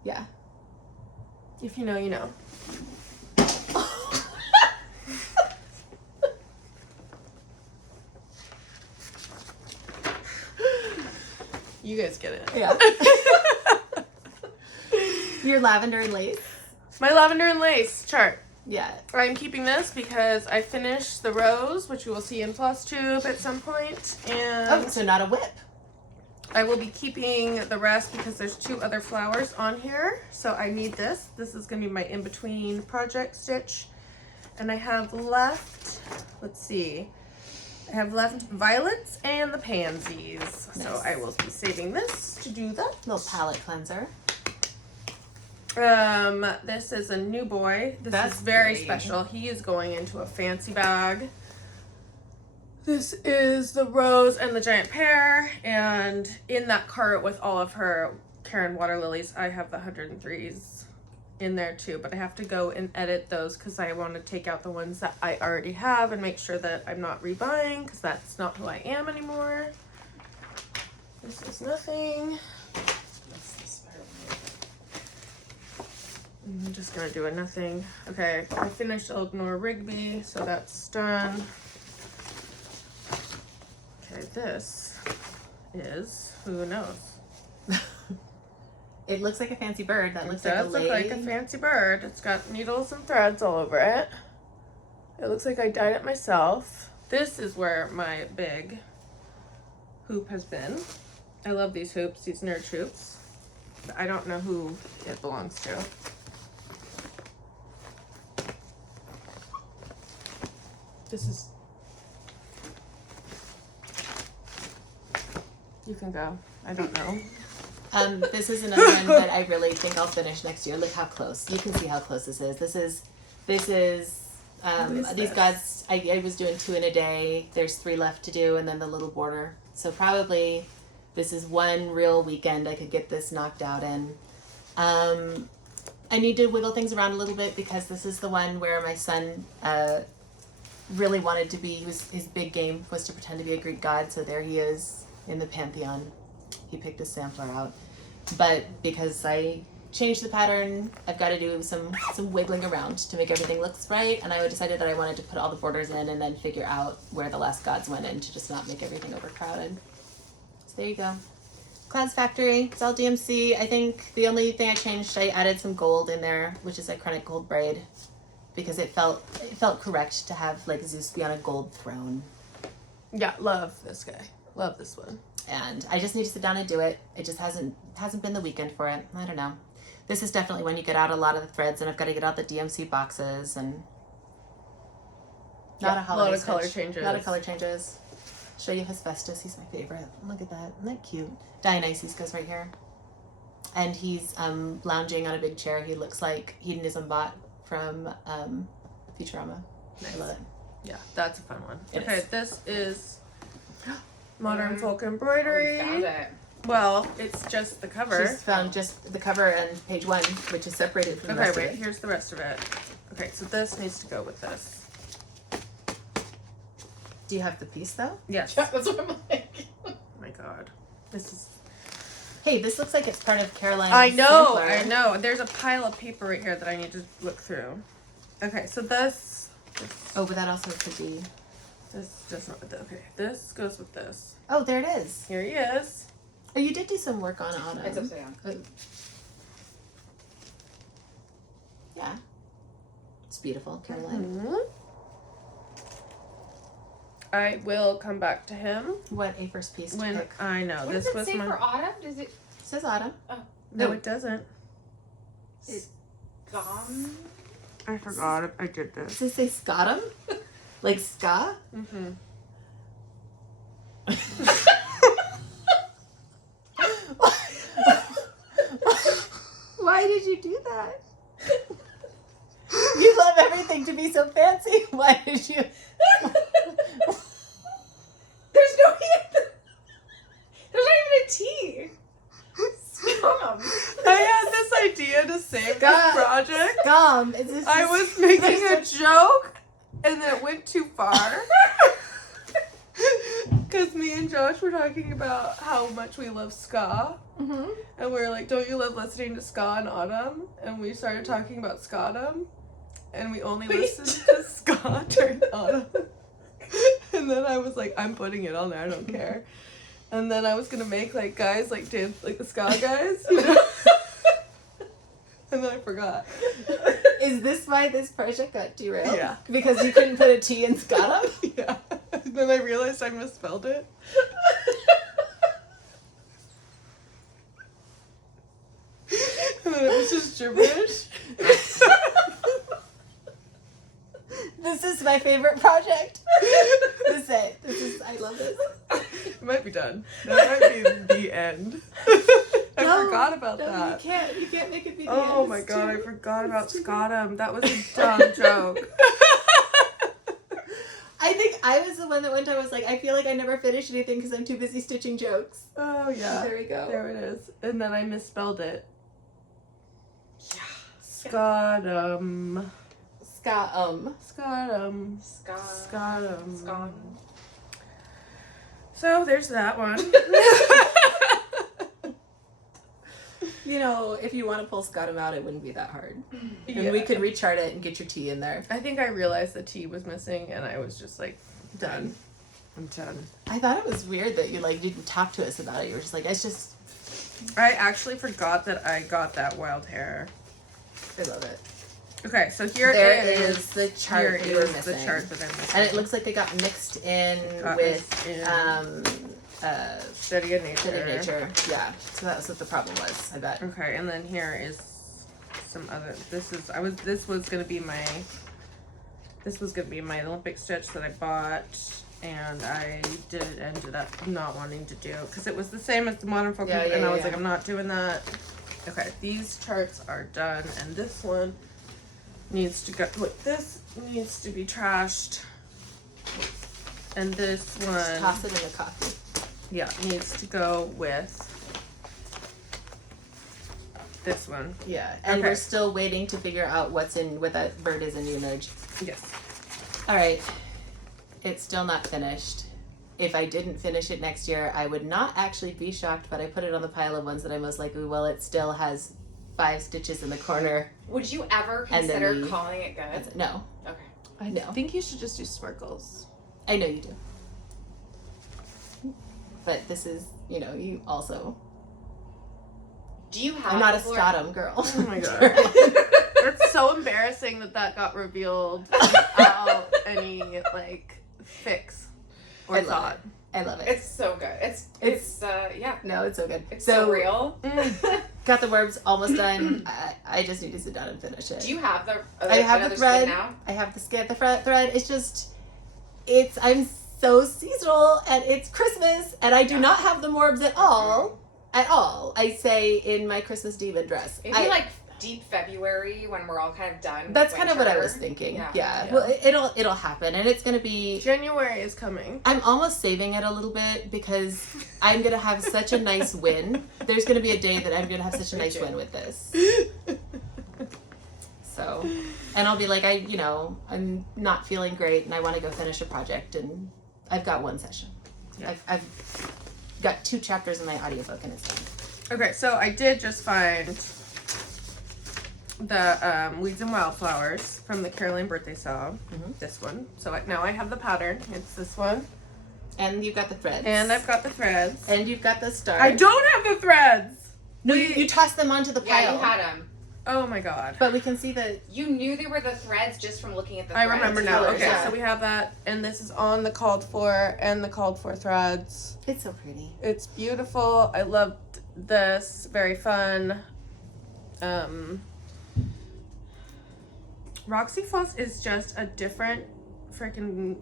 yeah. If you know, you know. You guys get it. Yeah. Your lavender and lace. My lavender and lace chart. Yeah. I'm keeping this because I finished the rose, which you will see in Floss Tube at some point. And so not a whip. I will be keeping the rest because there's 2 other flowers on here. So I need this. This is going to be my in-between project stitch. And I have left, let's see, I have left violets and the pansies. Nice. So I will be saving this to do that. Little palette cleanser. This is a new boy. This is very special. He is going into a fancy bag. This is the rose and the giant pear, and in that cart with all of her Karen water lilies, I have the 103s in there too, but I have to go and edit those because I want to take out the ones that I already have and make sure that I'm not rebuying because that's not who I am anymore. This is nothing. I'm just gonna do a nothing. Okay, I finished Ignore Rigby, so that's done. Okay, this is, who knows? It looks like a fancy bird. That looks like a lady. It does look like a fancy bird. It's got needles and threads all over it. It looks like I dyed it myself. This is where my big hoop has been. I love these hoops, these nerd hoops. But I don't know who it belongs to. This is... You can go. I don't know. This is another one that I really think I'll finish next year. Look how close. You can see how close this is. This is these gods, I was doing 2 in a day. There's 3 left to do, and then the little border. So probably this is one real weekend I could get this knocked out in. I need to wiggle things around a little bit because this is the one where my son really wanted to be, his big game was to pretend to be a Greek god, so there he is in the pantheon. He picked a sampler out. But because I change the pattern. I've got to do some wiggling around to make everything look right, and I decided that I wanted to put all the borders in and then figure out where the last gods went in to just not make everything overcrowded. So there you go. Clouds Factory, it's all DMC. I think the only thing I changed, I added some gold in there, which is iconic gold braid, because it felt correct to have like Zeus be on a gold throne. Yeah, love this guy. Love this one. And I just need to sit down and do it. It just hasn't been the weekend for it. I don't know. This is definitely when you get out a lot of the threads, and I've got to get out the DMC boxes and not a holiday lot of color switch. changes. A lot of color changes. Show you Hephaestus. He's my favorite. Look at that. Isn't that cute? Dionysus goes right here. And he's lounging on a big chair. He looks like Hedonism Bot from Futurama. Nice. I love it. Yeah, that's a fun one. It Okay, is. this is Modern Folk Embroidery. Found it. Well, it's just the cover. She's found just the cover and page 1, which is separated from the Okay, rest wait, of it. here's the rest of it. Okay, so this needs to go with this. Do you have the piece though? Yes. Yeah, that's what I'm like. Oh my god. This is... Hey, this looks like it's part of Caroline's I know, sampler. I know. There's a pile of paper right here that I need to look through. Okay, so this Oh, but that also could be... doesn't... Okay, this goes with this. Oh, there it is. Here he is. Oh, you did do some work on Autumn. It's upside down. Yeah. It's beautiful, Caroline. Mhm. I will come back to him What a first piece to when pick. I know. What This does it was say my... for autumn? Does it It says Autumn. No, it doesn't. gum? I forgot I did this. Does it say Scotum? Like ska? Mm-hmm. Why did you do that? You love everything to be so fancy. Why did you? There's no There's not even a T. Scum. I had this idea to save God. this project. Gum. Is this I just- was making a there's joke, and it went too far. Because me and Josh were talking about how much we love ska. Mhm. And we were like, don't you love listening to ska in autumn? And we started talking about skatum. And we only listened to ska during autumn. And then I was like, I'm putting it on there, I don't care. And then I was going to make like guys like dance like the ska guys, you know? And then I forgot. Is this why this project got derailed? Yeah. Because you couldn't put a T in Scotum? Yeah. And then I realized I misspelled it. And then it was just gibberish. This is my favorite project. I love this. It might be done. That might be the end. I No, forgot about No, that. you can't make it be the Oh end. my It's god, I too- forgot it's about too- Scotum. That was a dumb joke. I think I was the one that one time was like, I feel like I never finish anything because I'm too busy stitching jokes. Oh yeah. There we go. There it is. And then I misspelled it. Yeah. Scotum. Scotum. Scotum. Scum. Scotum. So there's that one. You know, if you want to pull Scotum out, it wouldn't be that hard. Yeah. And we could rechart it and get your T in there. I think I realized the T was missing and I was just like, done. I'm done. I thought it was weird that you like didn't talk to us about it. You were just like, it's just, I actually forgot that I got that wild hair. I love it. Okay, so here There is is the here chart we were is the missing. chart that I'm missing. And it looks like they got mixed in Got with mixed in. Study of Nature. Study of Nature. Yeah. So that was what the problem was, I bet. Okay, and then here is some other. This was gonna be my Olympic stitch that I bought, and I ended up not wanting to do because it was the same as the Modern Folk, Yeah, and I was yeah. like, I'm not doing that. Okay, these charts are done, and this one needs to go. Look, this needs to be trashed, and this Just one, toss it in the coffee. yeah, needs to go with this one. Yeah. And Okay. we're still waiting to figure out what that bird is in the image. Yes. All right. It's still not finished. If I didn't finish it next year, I would not actually be shocked, but I put it on the pile of ones that I'm most likely, well, it still has 5 stitches in the corner. Would you ever consider calling it good? No. Okay. I think you should just do sparkles. I know you do. But this is, you also... Do you have... I'm not a Scottum girl. Oh my god. It's so embarrassing that got revealed without any, fix or thought. I love it. It's so good. It's yeah. No, it's so good. It's so real. Got the worms almost done. I just need to sit down and finish it. Do you have the I have the thread now? I have the thread. It's just, I'm so seasonal and it's Christmas and I do not have the morbs at all. I say in my Christmas demon dress. Maybe deep February when we're all kind of done. That's kind of what I was thinking. Yeah. Well, it'll happen, and it's gonna be. January is coming. I'm almost saving it a little bit because I'm gonna have such a nice win. There's gonna be a day that I'm gonna have such a nice win with this. So, and I'll be like, I'm not feeling great, and I want to go finish a project, and I've got one session. Yeah. I've got 2 chapters in my audiobook, and it's done. Okay, so I did just find the Weeds and Wildflowers from the Caroline birthday song. Mm-hmm. This one. So now I have the pattern. It's this one. And you've got the threads. And I've got the threads. And you've got the stars. I don't have the threads! No, you tossed them onto the pile. Yeah, you had them. Oh my god. But we can see that... You knew they were the threads just from looking at the threads. I remember now. Colors, okay, yeah. So we have that. And this is on the called for and the called for threads. It's so pretty. It's beautiful. I loved this. Very fun. Roxy Floss is just a different freaking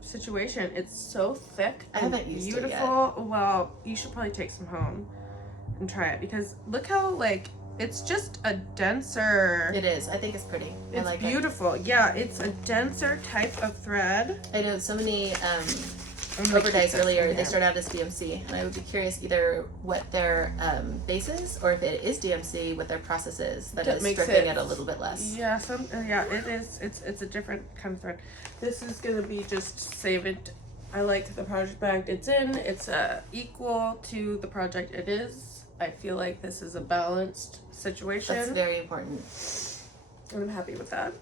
situation. It's so thick and I haven't used beautiful. it yet. Well, you should probably take some home and try it because look how it's just a denser. It is. I think it's pretty. It's I like beautiful. it. Yeah, it's a denser type of thread. I know so many overdyes earlier. They start out as DMC, and I would be curious either what their base is, or if it is DMC, what their process is that is stripping it a little bit less. Yeah, it is. It's a different kind of thread. This is gonna be just save it. I like the project bag it's in. It's equal to the project it is. I feel like this is a balanced situation. That's very important. And I'm happy with that.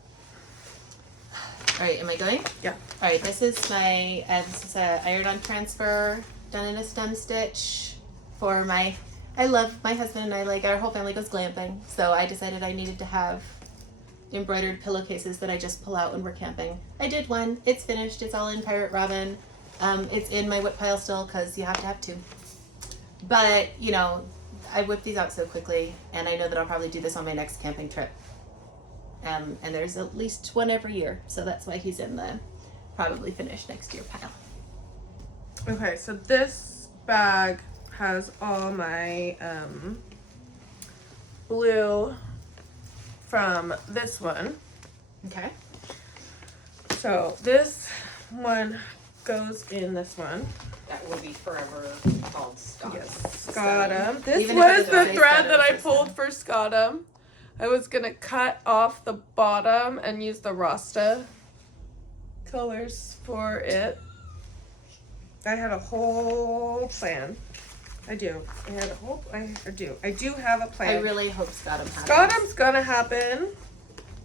All right, am I going? Yeah. All right, this is my a iron-on transfer done in a stem stitch for my. I love my husband and I our whole family goes glamping, so I decided I needed to have embroidered pillowcases that I just pull out when we're camping. I did one. It's finished. It's all in Pirate Robin. It's in my whip pile still because you have to have 2. But I whip these out so quickly, and I know that I'll probably do this on my next camping trip. And there's at least one every year, so that's why he's in the probably finished next year pile. Okay, so this bag has all my blue from this one. Okay. So this one goes in this one. That will be forever called Scottum. Yes, Scottum. This Even was if the it's thread that I Scottum. pulled for Scottum. I was gonna cut off the bottom and use the Rasta colors for it. I had a whole plan. I do. I do have a plan. I really hope Scottum happens. Scottum's gonna happen.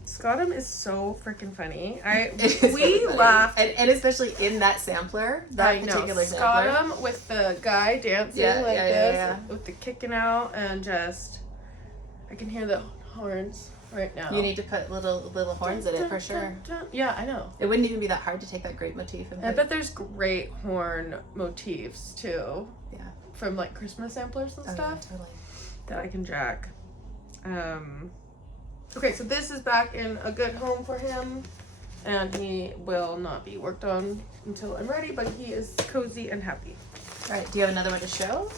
Scottum is so freaking funny. It is We really funny. laughed. And especially in that sampler, that particular sampler. Scottum with the guy dancing this, with the kicking out, and just I can hear the horns right now. You need to put little horns in it for sure. Yeah, I know. It wouldn't even be that hard to take that great motif and I bet there's great horn motifs too. Yeah. From Christmas samplers and stuff. Yeah, totally. That I can jack. Okay, so this is back in a good home for him, and he will not be worked on until I'm ready, but he is cozy and happy. All right, do you have another one to show?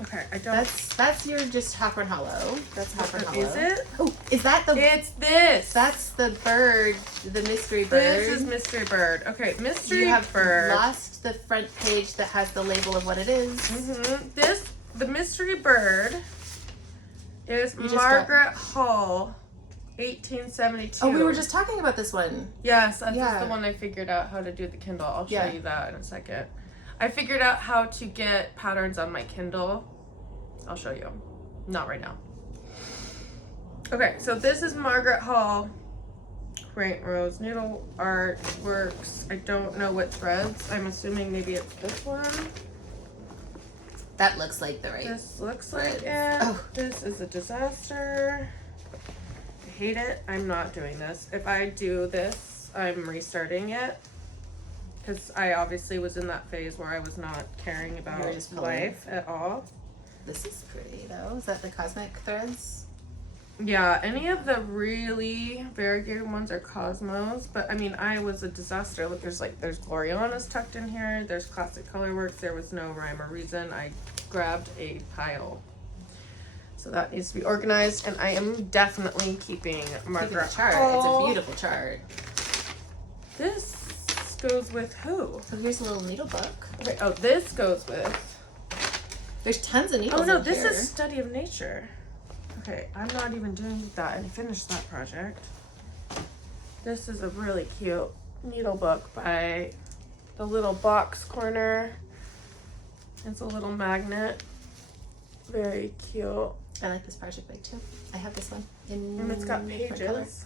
Okay, I don't. That's your just Hawthorne Hollow. That's Hawthorne Hollow. Is it? Oh, is that the? It's this. That's the bird, the mystery bird. This is Mystery Bird. Okay, Mystery You have Bird. lost the front page that has the label of what it is. Mm-hmm. The Mystery Bird is Margaret Hall, 1872. Oh, we were just talking about this one. Yes, that's just the one I figured out how to do the Kindle. I'll show you that in a second. I figured out how to get patterns on my Kindle. I'll show you. Not right now. Okay, so this is Margaret Hall Quaint Rose Needle Art Works. I don't know what threads. I'm assuming maybe it's this one. That looks like the right. This looks like it. Oh. This is a disaster. I hate it. I'm not doing this. If I do this, I'm restarting it. Because I obviously was in that phase where I was not caring about life at all. This is pretty though. Is that the cosmic threads? Yeah, any of the really variegated ones are Cosmos, but I mean, I was a disaster. Look, there's Gloriana's tucked in here. There's Classic Colorworks. There was no rhyme or reason. I grabbed a pile. So that needs to be organized, and I am definitely keeping Margaret chart. Hall. It's a beautiful chart. This goes with who? So here's a little needle book. Okay, oh, this goes with... There's tons of needles. Oh no, in this here. is Study of Nature. Okay, I'm not even doing that. I finished that project. This is a really cute needle book by the little box corner. It's a little magnet. Very cute. I like this project bag too. I have this one. And it's got different pages. colors.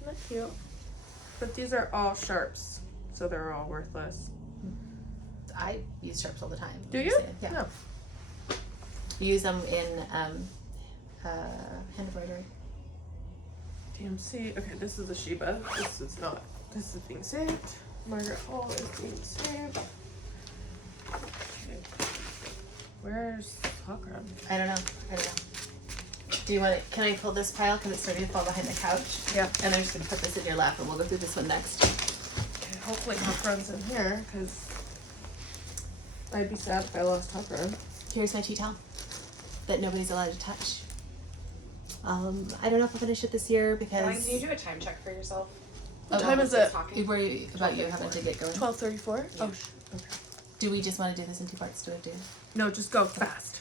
Isn't that cute? But these are all sharps, so they're all worthless. I use sharps all the time. Do you? Yeah. No. Use them in hand embroidery. DMC. Okay, this is a Sheba. This is not. This is being saved. Margaret Hall is being saved. Okay. Where's Hawkrun? I don't know. Do you want it? Can I pull this pile because it's starting to fall behind the couch? Yeah. And I'm just gonna put this in your lap, and we'll go through this one next. Okay, hopefully Hawkrun's in here because I'd be sad if I lost Hawkrun. Here's my tea towel that nobody's allowed to touch. I don't know if I'll finish it this year because. Can you do a time check for yourself? What time is it? Worry about you having to get going. 12:34. Yeah. Oh, okay. Do we just want to do this in 2 parts? Do we do? No, just go fast.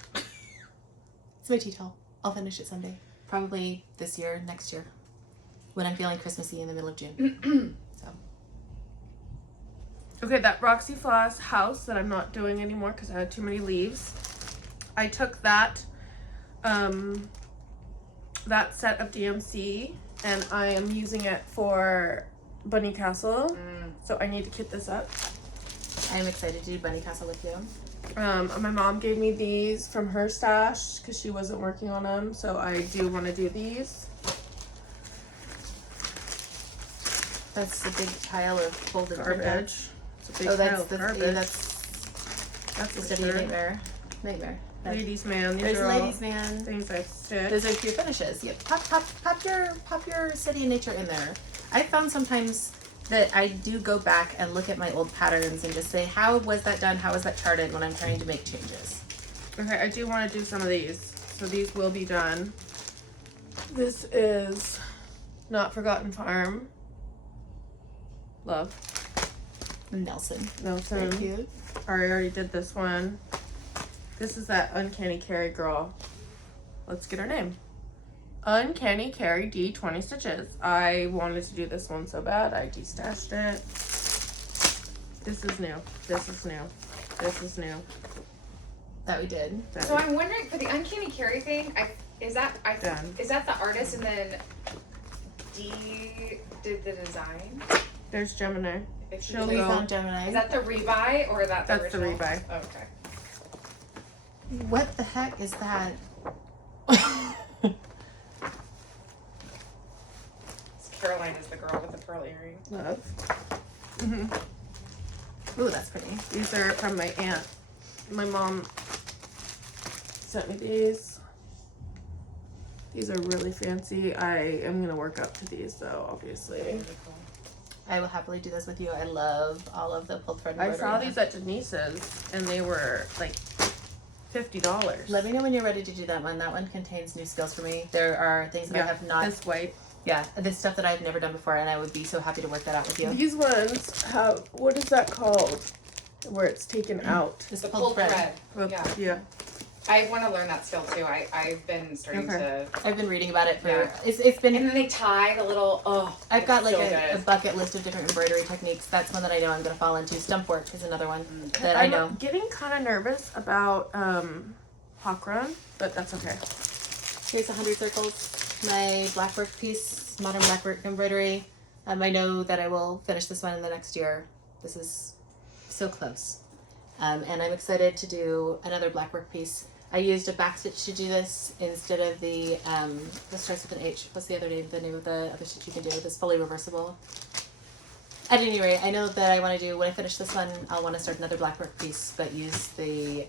It's my tea towel. I'll finish it someday. Probably this year, next year, when I'm feeling Christmassy in the middle of June. So. Okay, that Roxy Floss house that I'm not doing anymore because I had too many leaves. I took that that set of DMC and I am using it for Bunny Castle. So I need to kit this up. I am excited to do Bunny Castle with you. My mom gave me these from her stash because she wasn't working on them, so I do want to do these. That's a big pile of folded Garbage. It's a big pile that's of the garbage. that's a Study shirt. Nightmare. Ladies Man. These There's are all Ladies Man. things I've stitched. Those are your finishes. Yep. Pop your Study of Nature in there. I found sometimes that I do go back and look at my old patterns and just say, how was that done? How was that charted when I'm trying to make changes? Okay, I do want to do some of these. So these will be done. This is Not Forgotten Farm. Love. Nelson. Nelson. Very cute. I already did this one. This is that Uncanny Carrie girl. Let's get her name. Uncanny Carrie D 20 Stitches. I wanted to do this one so bad. I destashed it. This is new. This is new. This is new. That we did. So I'm wondering for the Uncanny Carrie thing, is that the artist and then D did the design? There's Gemini. She'll We go. found Gemini. Is that the rebuy or that's the original? rebuy. Oh, okay. What the heck is that? Caroline is the girl with the pearl earring. Love. Ooh, that's pretty. These are from my aunt. My mom sent me these. These are really fancy. I am going to work up to these though, obviously. I will happily do this with you. I love all of the pulled thread I embroidery. saw these at Denise's and they were like $50. Let me know when you're ready to do that one. That one contains new skills for me. There are things that I have not. This white. Yeah, this stuff that I've never done before, and I would be so happy to work that out with you. These ones have, what is that called? Where it's taken out. This The pulled thread. Well, Yeah. Yeah. I want to learn that skill too. I've been starting to. I've been reading about it for. Yeah. It's been. And then they tie the little. Oh, I've got like so a bucket list of different embroidery techniques. That's one that I know I'm going to fall into. Stump work is another one that I know. I'm getting kind of nervous about hawk run, but that's okay. Here's 100 circles. My blackwork piece, modern blackwork embroidery. I know that I will finish this one in the next year. This is so close. And I'm excited to do another blackwork piece. I used a backstitch to do this instead of the this starts with an H. What's the other name? The name of the other stitch you can do? This fully reversible. At any rate, I know that I want to do, when I finish this one, I'll want to start another blackwork piece, but use the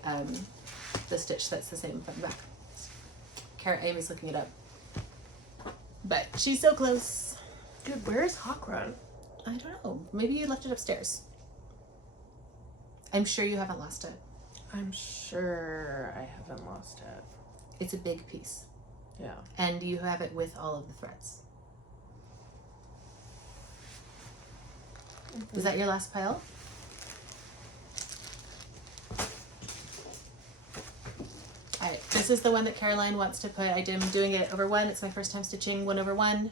stitch that's the same front and back. Amy's looking it up. But she's so close. Dude, where is hawk run? I don't know. Maybe you left it upstairs. I'm sure you haven't lost it. I'm sure I haven't lost it. It's a big piece. Yeah. And you have it with all of the threads. Mm-hmm. Was that your last pile? Alright, this is the one that Caroline wants to put. I'm doing it over one. It's my first time stitching 1 over 1.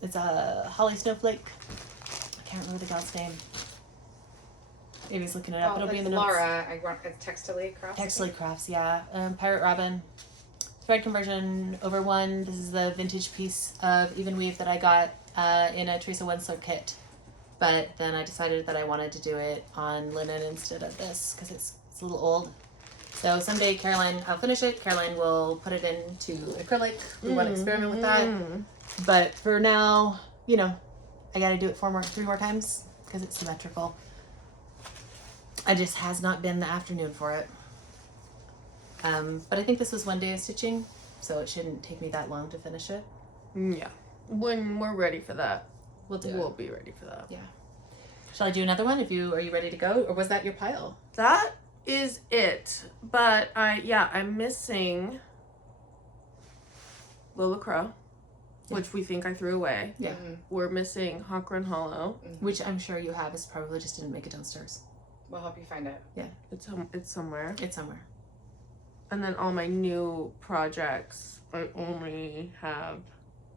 It's a holly snowflake. I can't remember the gal's name. Amy's looking it up. It'll be in the notes. Laura, I want it's Textile Crafts. Textile Crafts, yeah. Pirate Robin. Thread conversion over 1. This is the vintage piece of even weave that I got in a Teresa Winslow kit. But then I decided that I wanted to do it on linen instead of this because it's a little old. So someday I'll finish it. Caroline will put it into acrylic. We want to experiment with that. But for now, I got to do it 3 more times because it's symmetrical. I just has not been the afternoon for it. But I think this was 1 day of stitching, so it shouldn't take me that long to finish it. Yeah. When we're ready for that, We'll be ready for that. Yeah. Shall I do another one? Are you ready to go? Or was that your pile? That is it. But I'm missing Lila Crow, which we think I threw away. Yeah. Mm-hmm. We're missing Hawk Run Hollow. Mm-hmm. Which I'm sure you have. It's probably just didn't make it downstairs. We'll help you find it. Yeah. It's somewhere. It's somewhere. And then all my new projects, I only have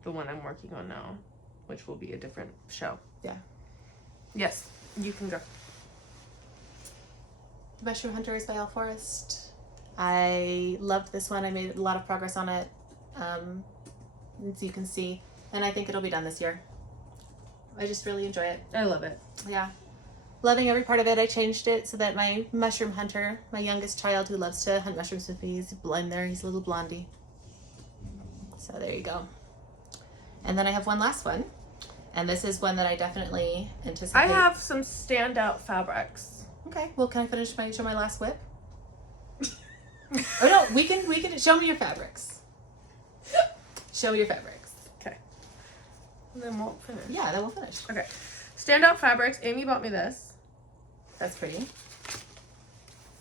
the one I'm working on now, which will be a different show. Yeah. Yes, you can go. Mushroom Hunters by Al Forest. I loved this one. I made a lot of progress on it, as you can see. And I think it'll be done this year. I just really enjoy it. I love it. Yeah. Loving every part of it. I changed it so that my mushroom hunter, my youngest child who loves to hunt mushrooms with me, he's blind there. He's a little blondie. So there you go. And then I have one last one. And this is one that I definitely anticipate. I have some standout fabrics. Okay. Well, can I show my last whip? Oh no, we can show me your fabrics. Show me your fabrics. Okay. And then we'll finish. Yeah, then we'll finish. Okay. Standout fabrics. Amy bought me this. That's pretty.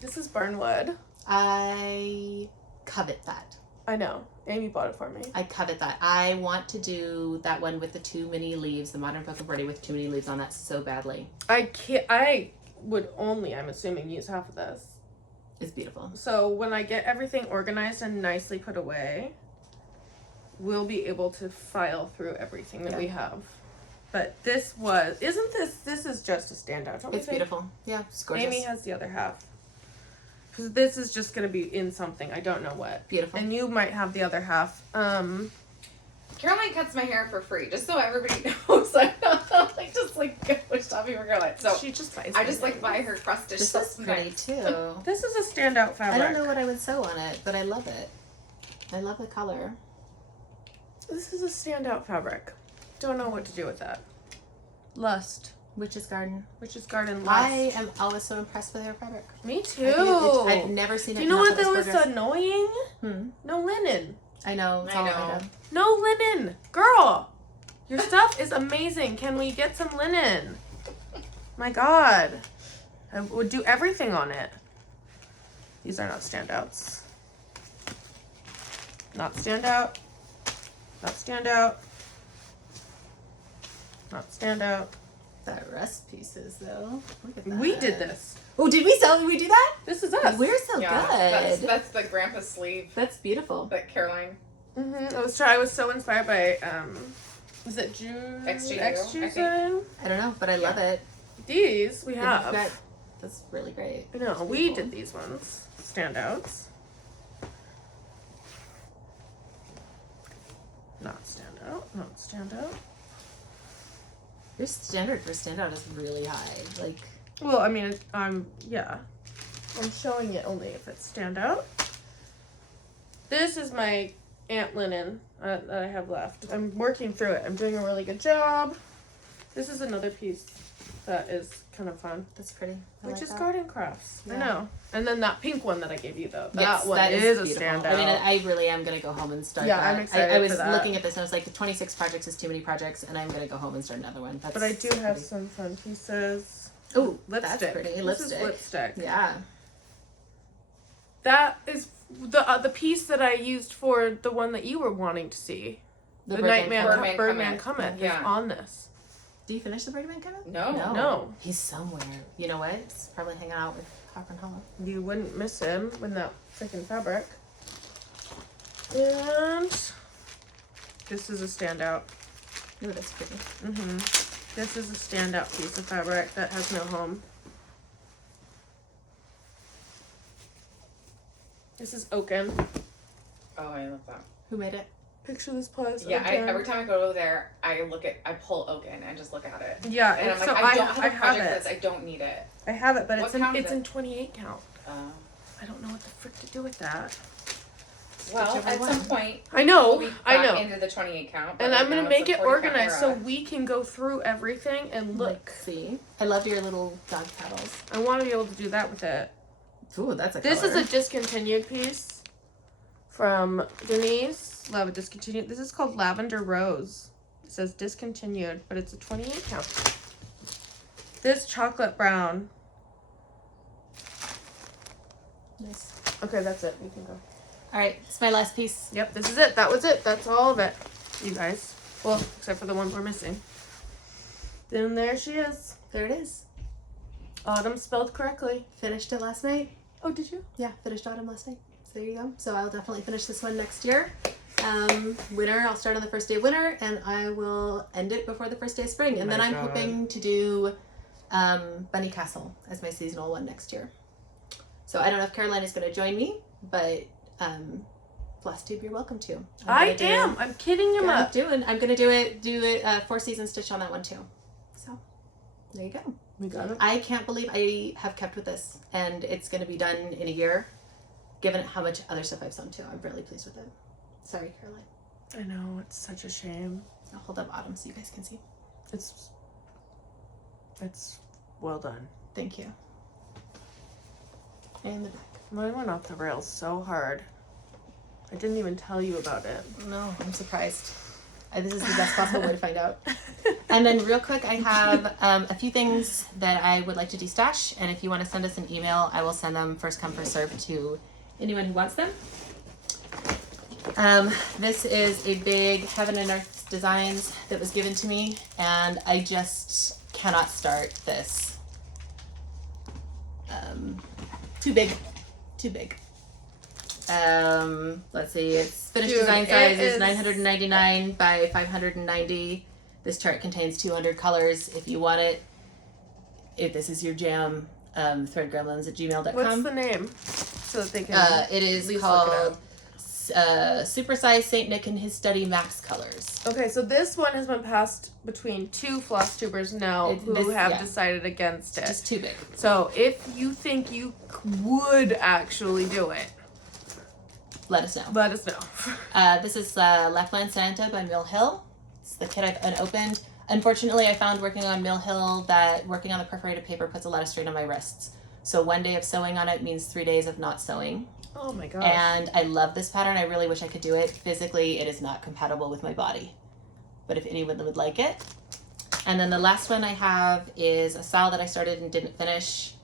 This is Burnwood. I covet that. I know. Amy bought it for me. I covet that. I want to do that one with the 2 mini leaves, the modern book of Birdie with 2 mini leaves on that so badly. I would only, I'm assuming, use half of this. It's beautiful. So when I get everything organized and nicely put away, we'll be able to file through everything that we have. But this is just a standout, don't you It's think? beautiful. Yeah, it's gorgeous. Amy has the other half. Because this is just going to be in something. I don't know what. Beautiful. And you might have the other half. Caroline cuts my hair for free, just so everybody knows. I'm not shopping for Caroline. So she just buys I just buy her cross stitch This stuff is sometimes. pretty too. This is a standout fabric. I don't know what I would sew on it, but I love it. I love the color. This is a standout fabric. Don't know what to do with that. Lust. Witch's Garden. Witch's Garden Lust. I am always so impressed with her fabric. Me I too. think I've never seen it. Do you know not what that though was is progress. annoying? Hmm. No linen. I know. It's all I made know. up. No linen. Girl, your stuff is amazing. Can we get some linen? My God. I would do everything on it. These are not standouts. Not standout. Not standout. Not standout. That rest pieces though. Look at that. We did this. Oh, did we do that? This is us. We're so good. That's the grandpa's sleeve That's beautiful. that Caroline. Mm-hmm. I was so inspired by is it June? XGU, XGU? I don't know, but I love it. These we And have. you've got- that's really great. No, That's we beautiful. did these ones. standouts. Not standout. Not standout. Your standard for standout is really high. Like, Well, I mean, yeah. I'm showing it only if it's standout. This is my ant linen that I have left. I'm working through it. I'm doing a really good job. This is another piece that is kind of fun. that's pretty. I Which like is that. Garden Crafts. I Yeah. know. And then that pink one that I gave you, though. Yes, That one that is a beautiful. standout. I mean, I really am going to go home and start Yeah, that. I'm excited I was for that. looking at this and I was like, the 26 projects is too many projects, and I'm going to go home and start another one. That's But I do have pretty. some fun pieces. Oh, Lipstick. that's pretty. This Lipstick. is lipstick. Yeah. That is the piece that I used for the one that you were wanting to see. The Birdman Birdman Comet. Comet Yeah. is on this. Do you finish the Birdman Comet? No. No. He's somewhere. You know what? He's probably hanging out with Hopper and Hollow. You wouldn't miss him with that freaking fabric. And this is a standout. Oh, that's pretty. This is a standout piece of fabric that has no home. This is oaken. Oh, I love that. Who made it? Picture this place. Yeah, oaken. every time I go over there, I pull Oaken and just look at it. Yeah, And I'm like, so I don't have I a project have for this. it. I don't need it. I have it, but What it's in count is it's it? in 28 count. Uh, I don't know what the frick to do with that. well, Whichever at one. some point, I know, we'll be I back know. into the 28 count. but And right I'm gonna now make it's it the 40 count organized so era. we can go through everything and look. Let's see. I loved your little dog paddles. I want to be able to do that with it. Ooh, that's a This color. is a discontinued piece from Denise. Love a discontinued. This is called Lavender Rose. It says discontinued, but it's a 28 count. This chocolate brown. Nice. Okay, that's it. We can go. All right, it's my last piece. Yep, this is it. That was it. That's all of it, you guys. Well, except for the ones we're missing. Then there she is. There it is. Autumn spelled correctly. Finished it last night. Oh, did you? Yeah, finished autumn last night. So there you go. So I'll definitely finish this one next year. Winter, I'll start on the first day of winter, and I will end it before the first day of spring. And My then I'm God. hoping to do Bunny Castle as my seasonal one next year. So I don't know if Caroline is going to join me, but Floss Tube, you're welcome to. I am. I'm kidding him up. I'm gonna do it 4 season stitch on that one too. So there you go. We got it. I can't believe I have kept with this, and it's gonna be done in a year. Given how much other stuff I've sewn too, I'm really pleased with it. Sorry, Caroline. I know, it's such a shame. I'll hold up Autumn so you guys can see. It's well done. Thank you. And the back. Mine went off the rails so hard. I didn't even tell you about it. No, I'm surprised. This is the best possible way to find out. And then real quick, I have a few things that I would like to destash. And if you want to send us an email, I will send them first come, first serve to anyone who wants them. This is a big Heaven and Earth Designs that was given to me. And I just cannot start this. Too big. Too big. Let's see, it's finished Dude, design it size is is- 999 by 590. This chart contains 200 colors if you want it. If this is your jam, threadgremlins@gmail.com. What's the name? So that they can. It is at least look it called Supersize Saint Nick and His Study Max Colors. Okay, so this one has been passed between two floss tubers now who have decided against it. Just too big. So if you think you would actually do it, Let us know. let us know. This is Lapland Santa by Mill Hill. It's the kit I've unopened. Unfortunately, I found working on Mill Hill that working on the perforated paper puts a lot of strain on my wrists. So 1 day of sewing on it means 3 days of not sewing. Oh my gosh. And I love this pattern. I really wish I could do it. Physically, it is not compatible with my body. But if anyone would like it. And then the last one I have is a style that I started and didn't finish.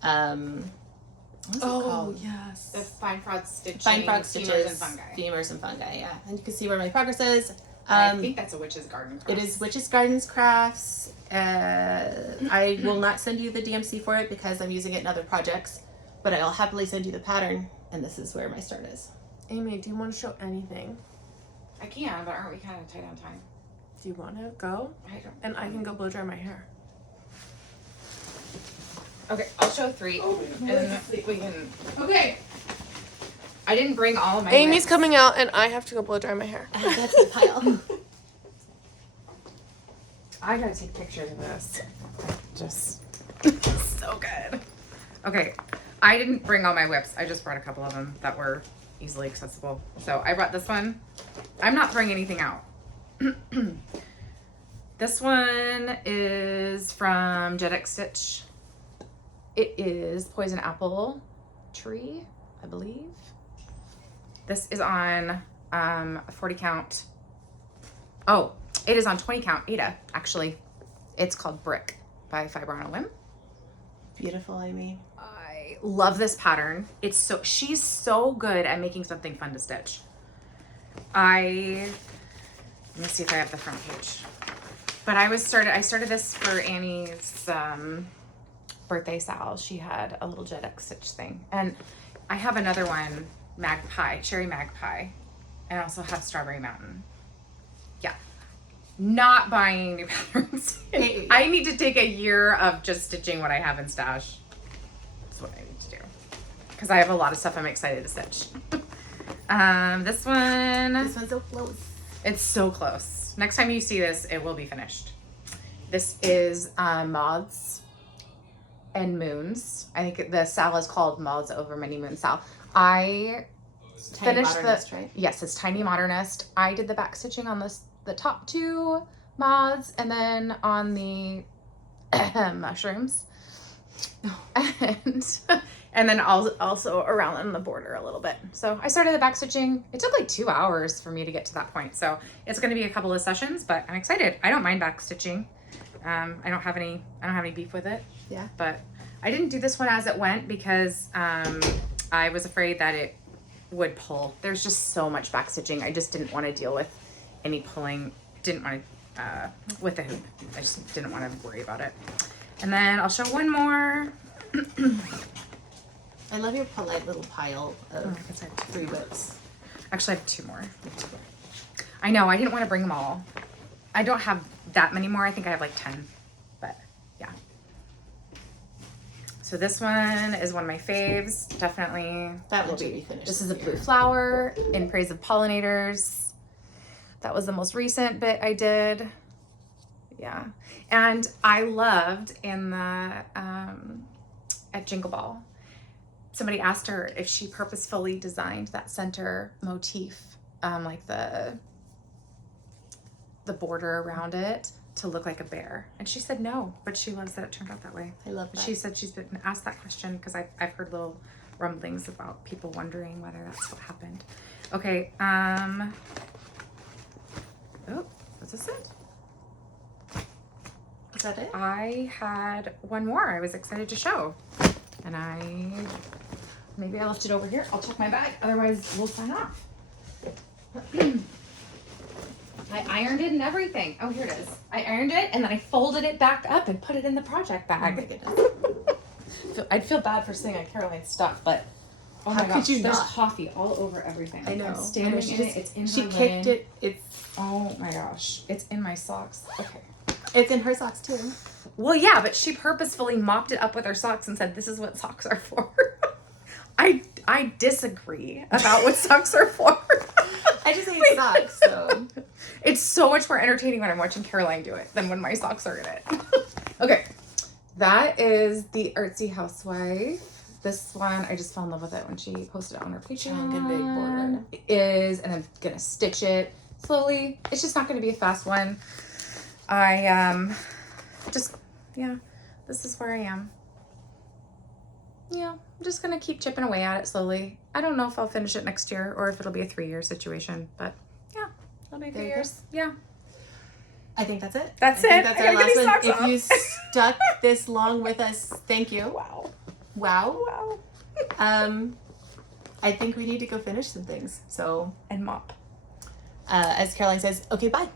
What's it called? yes. The fine frog stitching, Fine frog femurs stitches, and fungi. femurs and fungi, yeah. And you can see where my progress is. I think that's a witch's garden. It is Witches Gardens Crafts. I will not send you the DMC for it because I'm using it in other projects, but I'll happily send you the pattern, and this is where my start is. Amy, do you want to show anything? I can, but aren't we kind of tight on time? Do you want to go? I don't. And I can go blow dry my hair. Okay, I'll show 3. And then we can. Okay. I didn't bring all of my. Amy's whips. coming out, and I have to go blow dry my hair. That's the pile. I gotta take pictures of this. Just so good. Okay, I didn't bring all my whips. I just brought a couple of them that were easily accessible. So I brought this one. I'm not throwing anything out. This one is from Jedex Stitch. It is Poison Apple Tree, I believe. This is on 40 count. Oh, it is on 20 count Ada, actually. It's called Brick by Fiber on a Whim. Beautiful, Amy. I love this pattern. She's so good at making something fun to stitch. Let me see if I have the front page. But I started this for Annie's birthday sal. She had a little Jedex Stitch thing. And I have another one, Cherry Magpie. And I also have Strawberry Mountain. Yeah. Not buying new patterns. I need to take a year of just stitching what I have in stash. That's what I need to do. Because I have a lot of stuff I'm excited to stitch. This one's so close. It's so close. Next time you see this, it will be finished. This is Moths and Moons. I think the sal is called Moths Over Many Moons Sal. I Tiny finished Modernist, right? Yes, it's Tiny Modernist. I did the back stitching on the top 2 moths and then on the mushrooms. And then also around on the border a little bit. So I started the back stitching. It took like 2 hours for me to get to that point. So it's going to be a couple of sessions, but I'm excited. I don't mind back stitching. I don't have any beef with it. Yeah. But I didn't do this one as it went because I was afraid that it would pull. There's just so much back stitching. I just didn't want to deal with any pulling. Didn't want to with the hoop. I just didn't want to worry about it. And then I'll show one more. I love your polite little pile of I guess I have 3 whips. Actually, I have 2 more. I know, I didn't want to bring them all. I don't have that many more. I think I have like 10, but yeah. So this one is one of my faves. Definitely. That one should be finished. This is a blue flower in praise of pollinators. That was the most recent bit I did. Yeah. And I loved in the, at Jingle Ball, somebody asked her if she purposefully designed that center motif, like the border around it to look like a bear. And she said no, but she loves that it turned out that way. I love that. She said she's been asked that question because I've heard little rumblings about people wondering whether that's what happened. Okay, oh, was this it? Is that it? I had one more I was excited to show. And maybe I left it over here. I'll check my bag. Otherwise, we'll sign off. I ironed it and everything. Oh, here it is. I ironed it and then I folded it back up and put it in the project bag. Oh my goodness. I'd feel bad for saying on Caroline's stuff, but oh How my gosh, could you there's not? coffee all over everything. I know. I'm standing She in just- it. It's in She her kicked linen. it. Oh my gosh, it's in my socks. Okay. It's in her socks too. Well, yeah, but she purposefully mopped it up with her socks and said, "This is what socks are for." I disagree about what socks are for. I just hate socks, so. It's so much more entertaining when I'm watching Caroline do it than when my socks are in it. Okay, that is the Artsy Housewife. This one, I just fell in love with it when she posted it on her Patreon. Good big border. It is, and I'm gonna stitch it slowly. It's just not gonna be a fast one. This is where I am. Yeah, I'm just gonna keep chipping away at it slowly. I don't know if I'll finish it next year or if it'll be a 3-year situation, but yeah, it'll be 3 There you years. Yeah. I think that's it. That's I think it. That's I our gotta get last these one. socks If you stuck this long with us, thank you. Wow. Wow. Wow. I think we need to go finish some things. So, And mop. as Caroline says, okay, bye.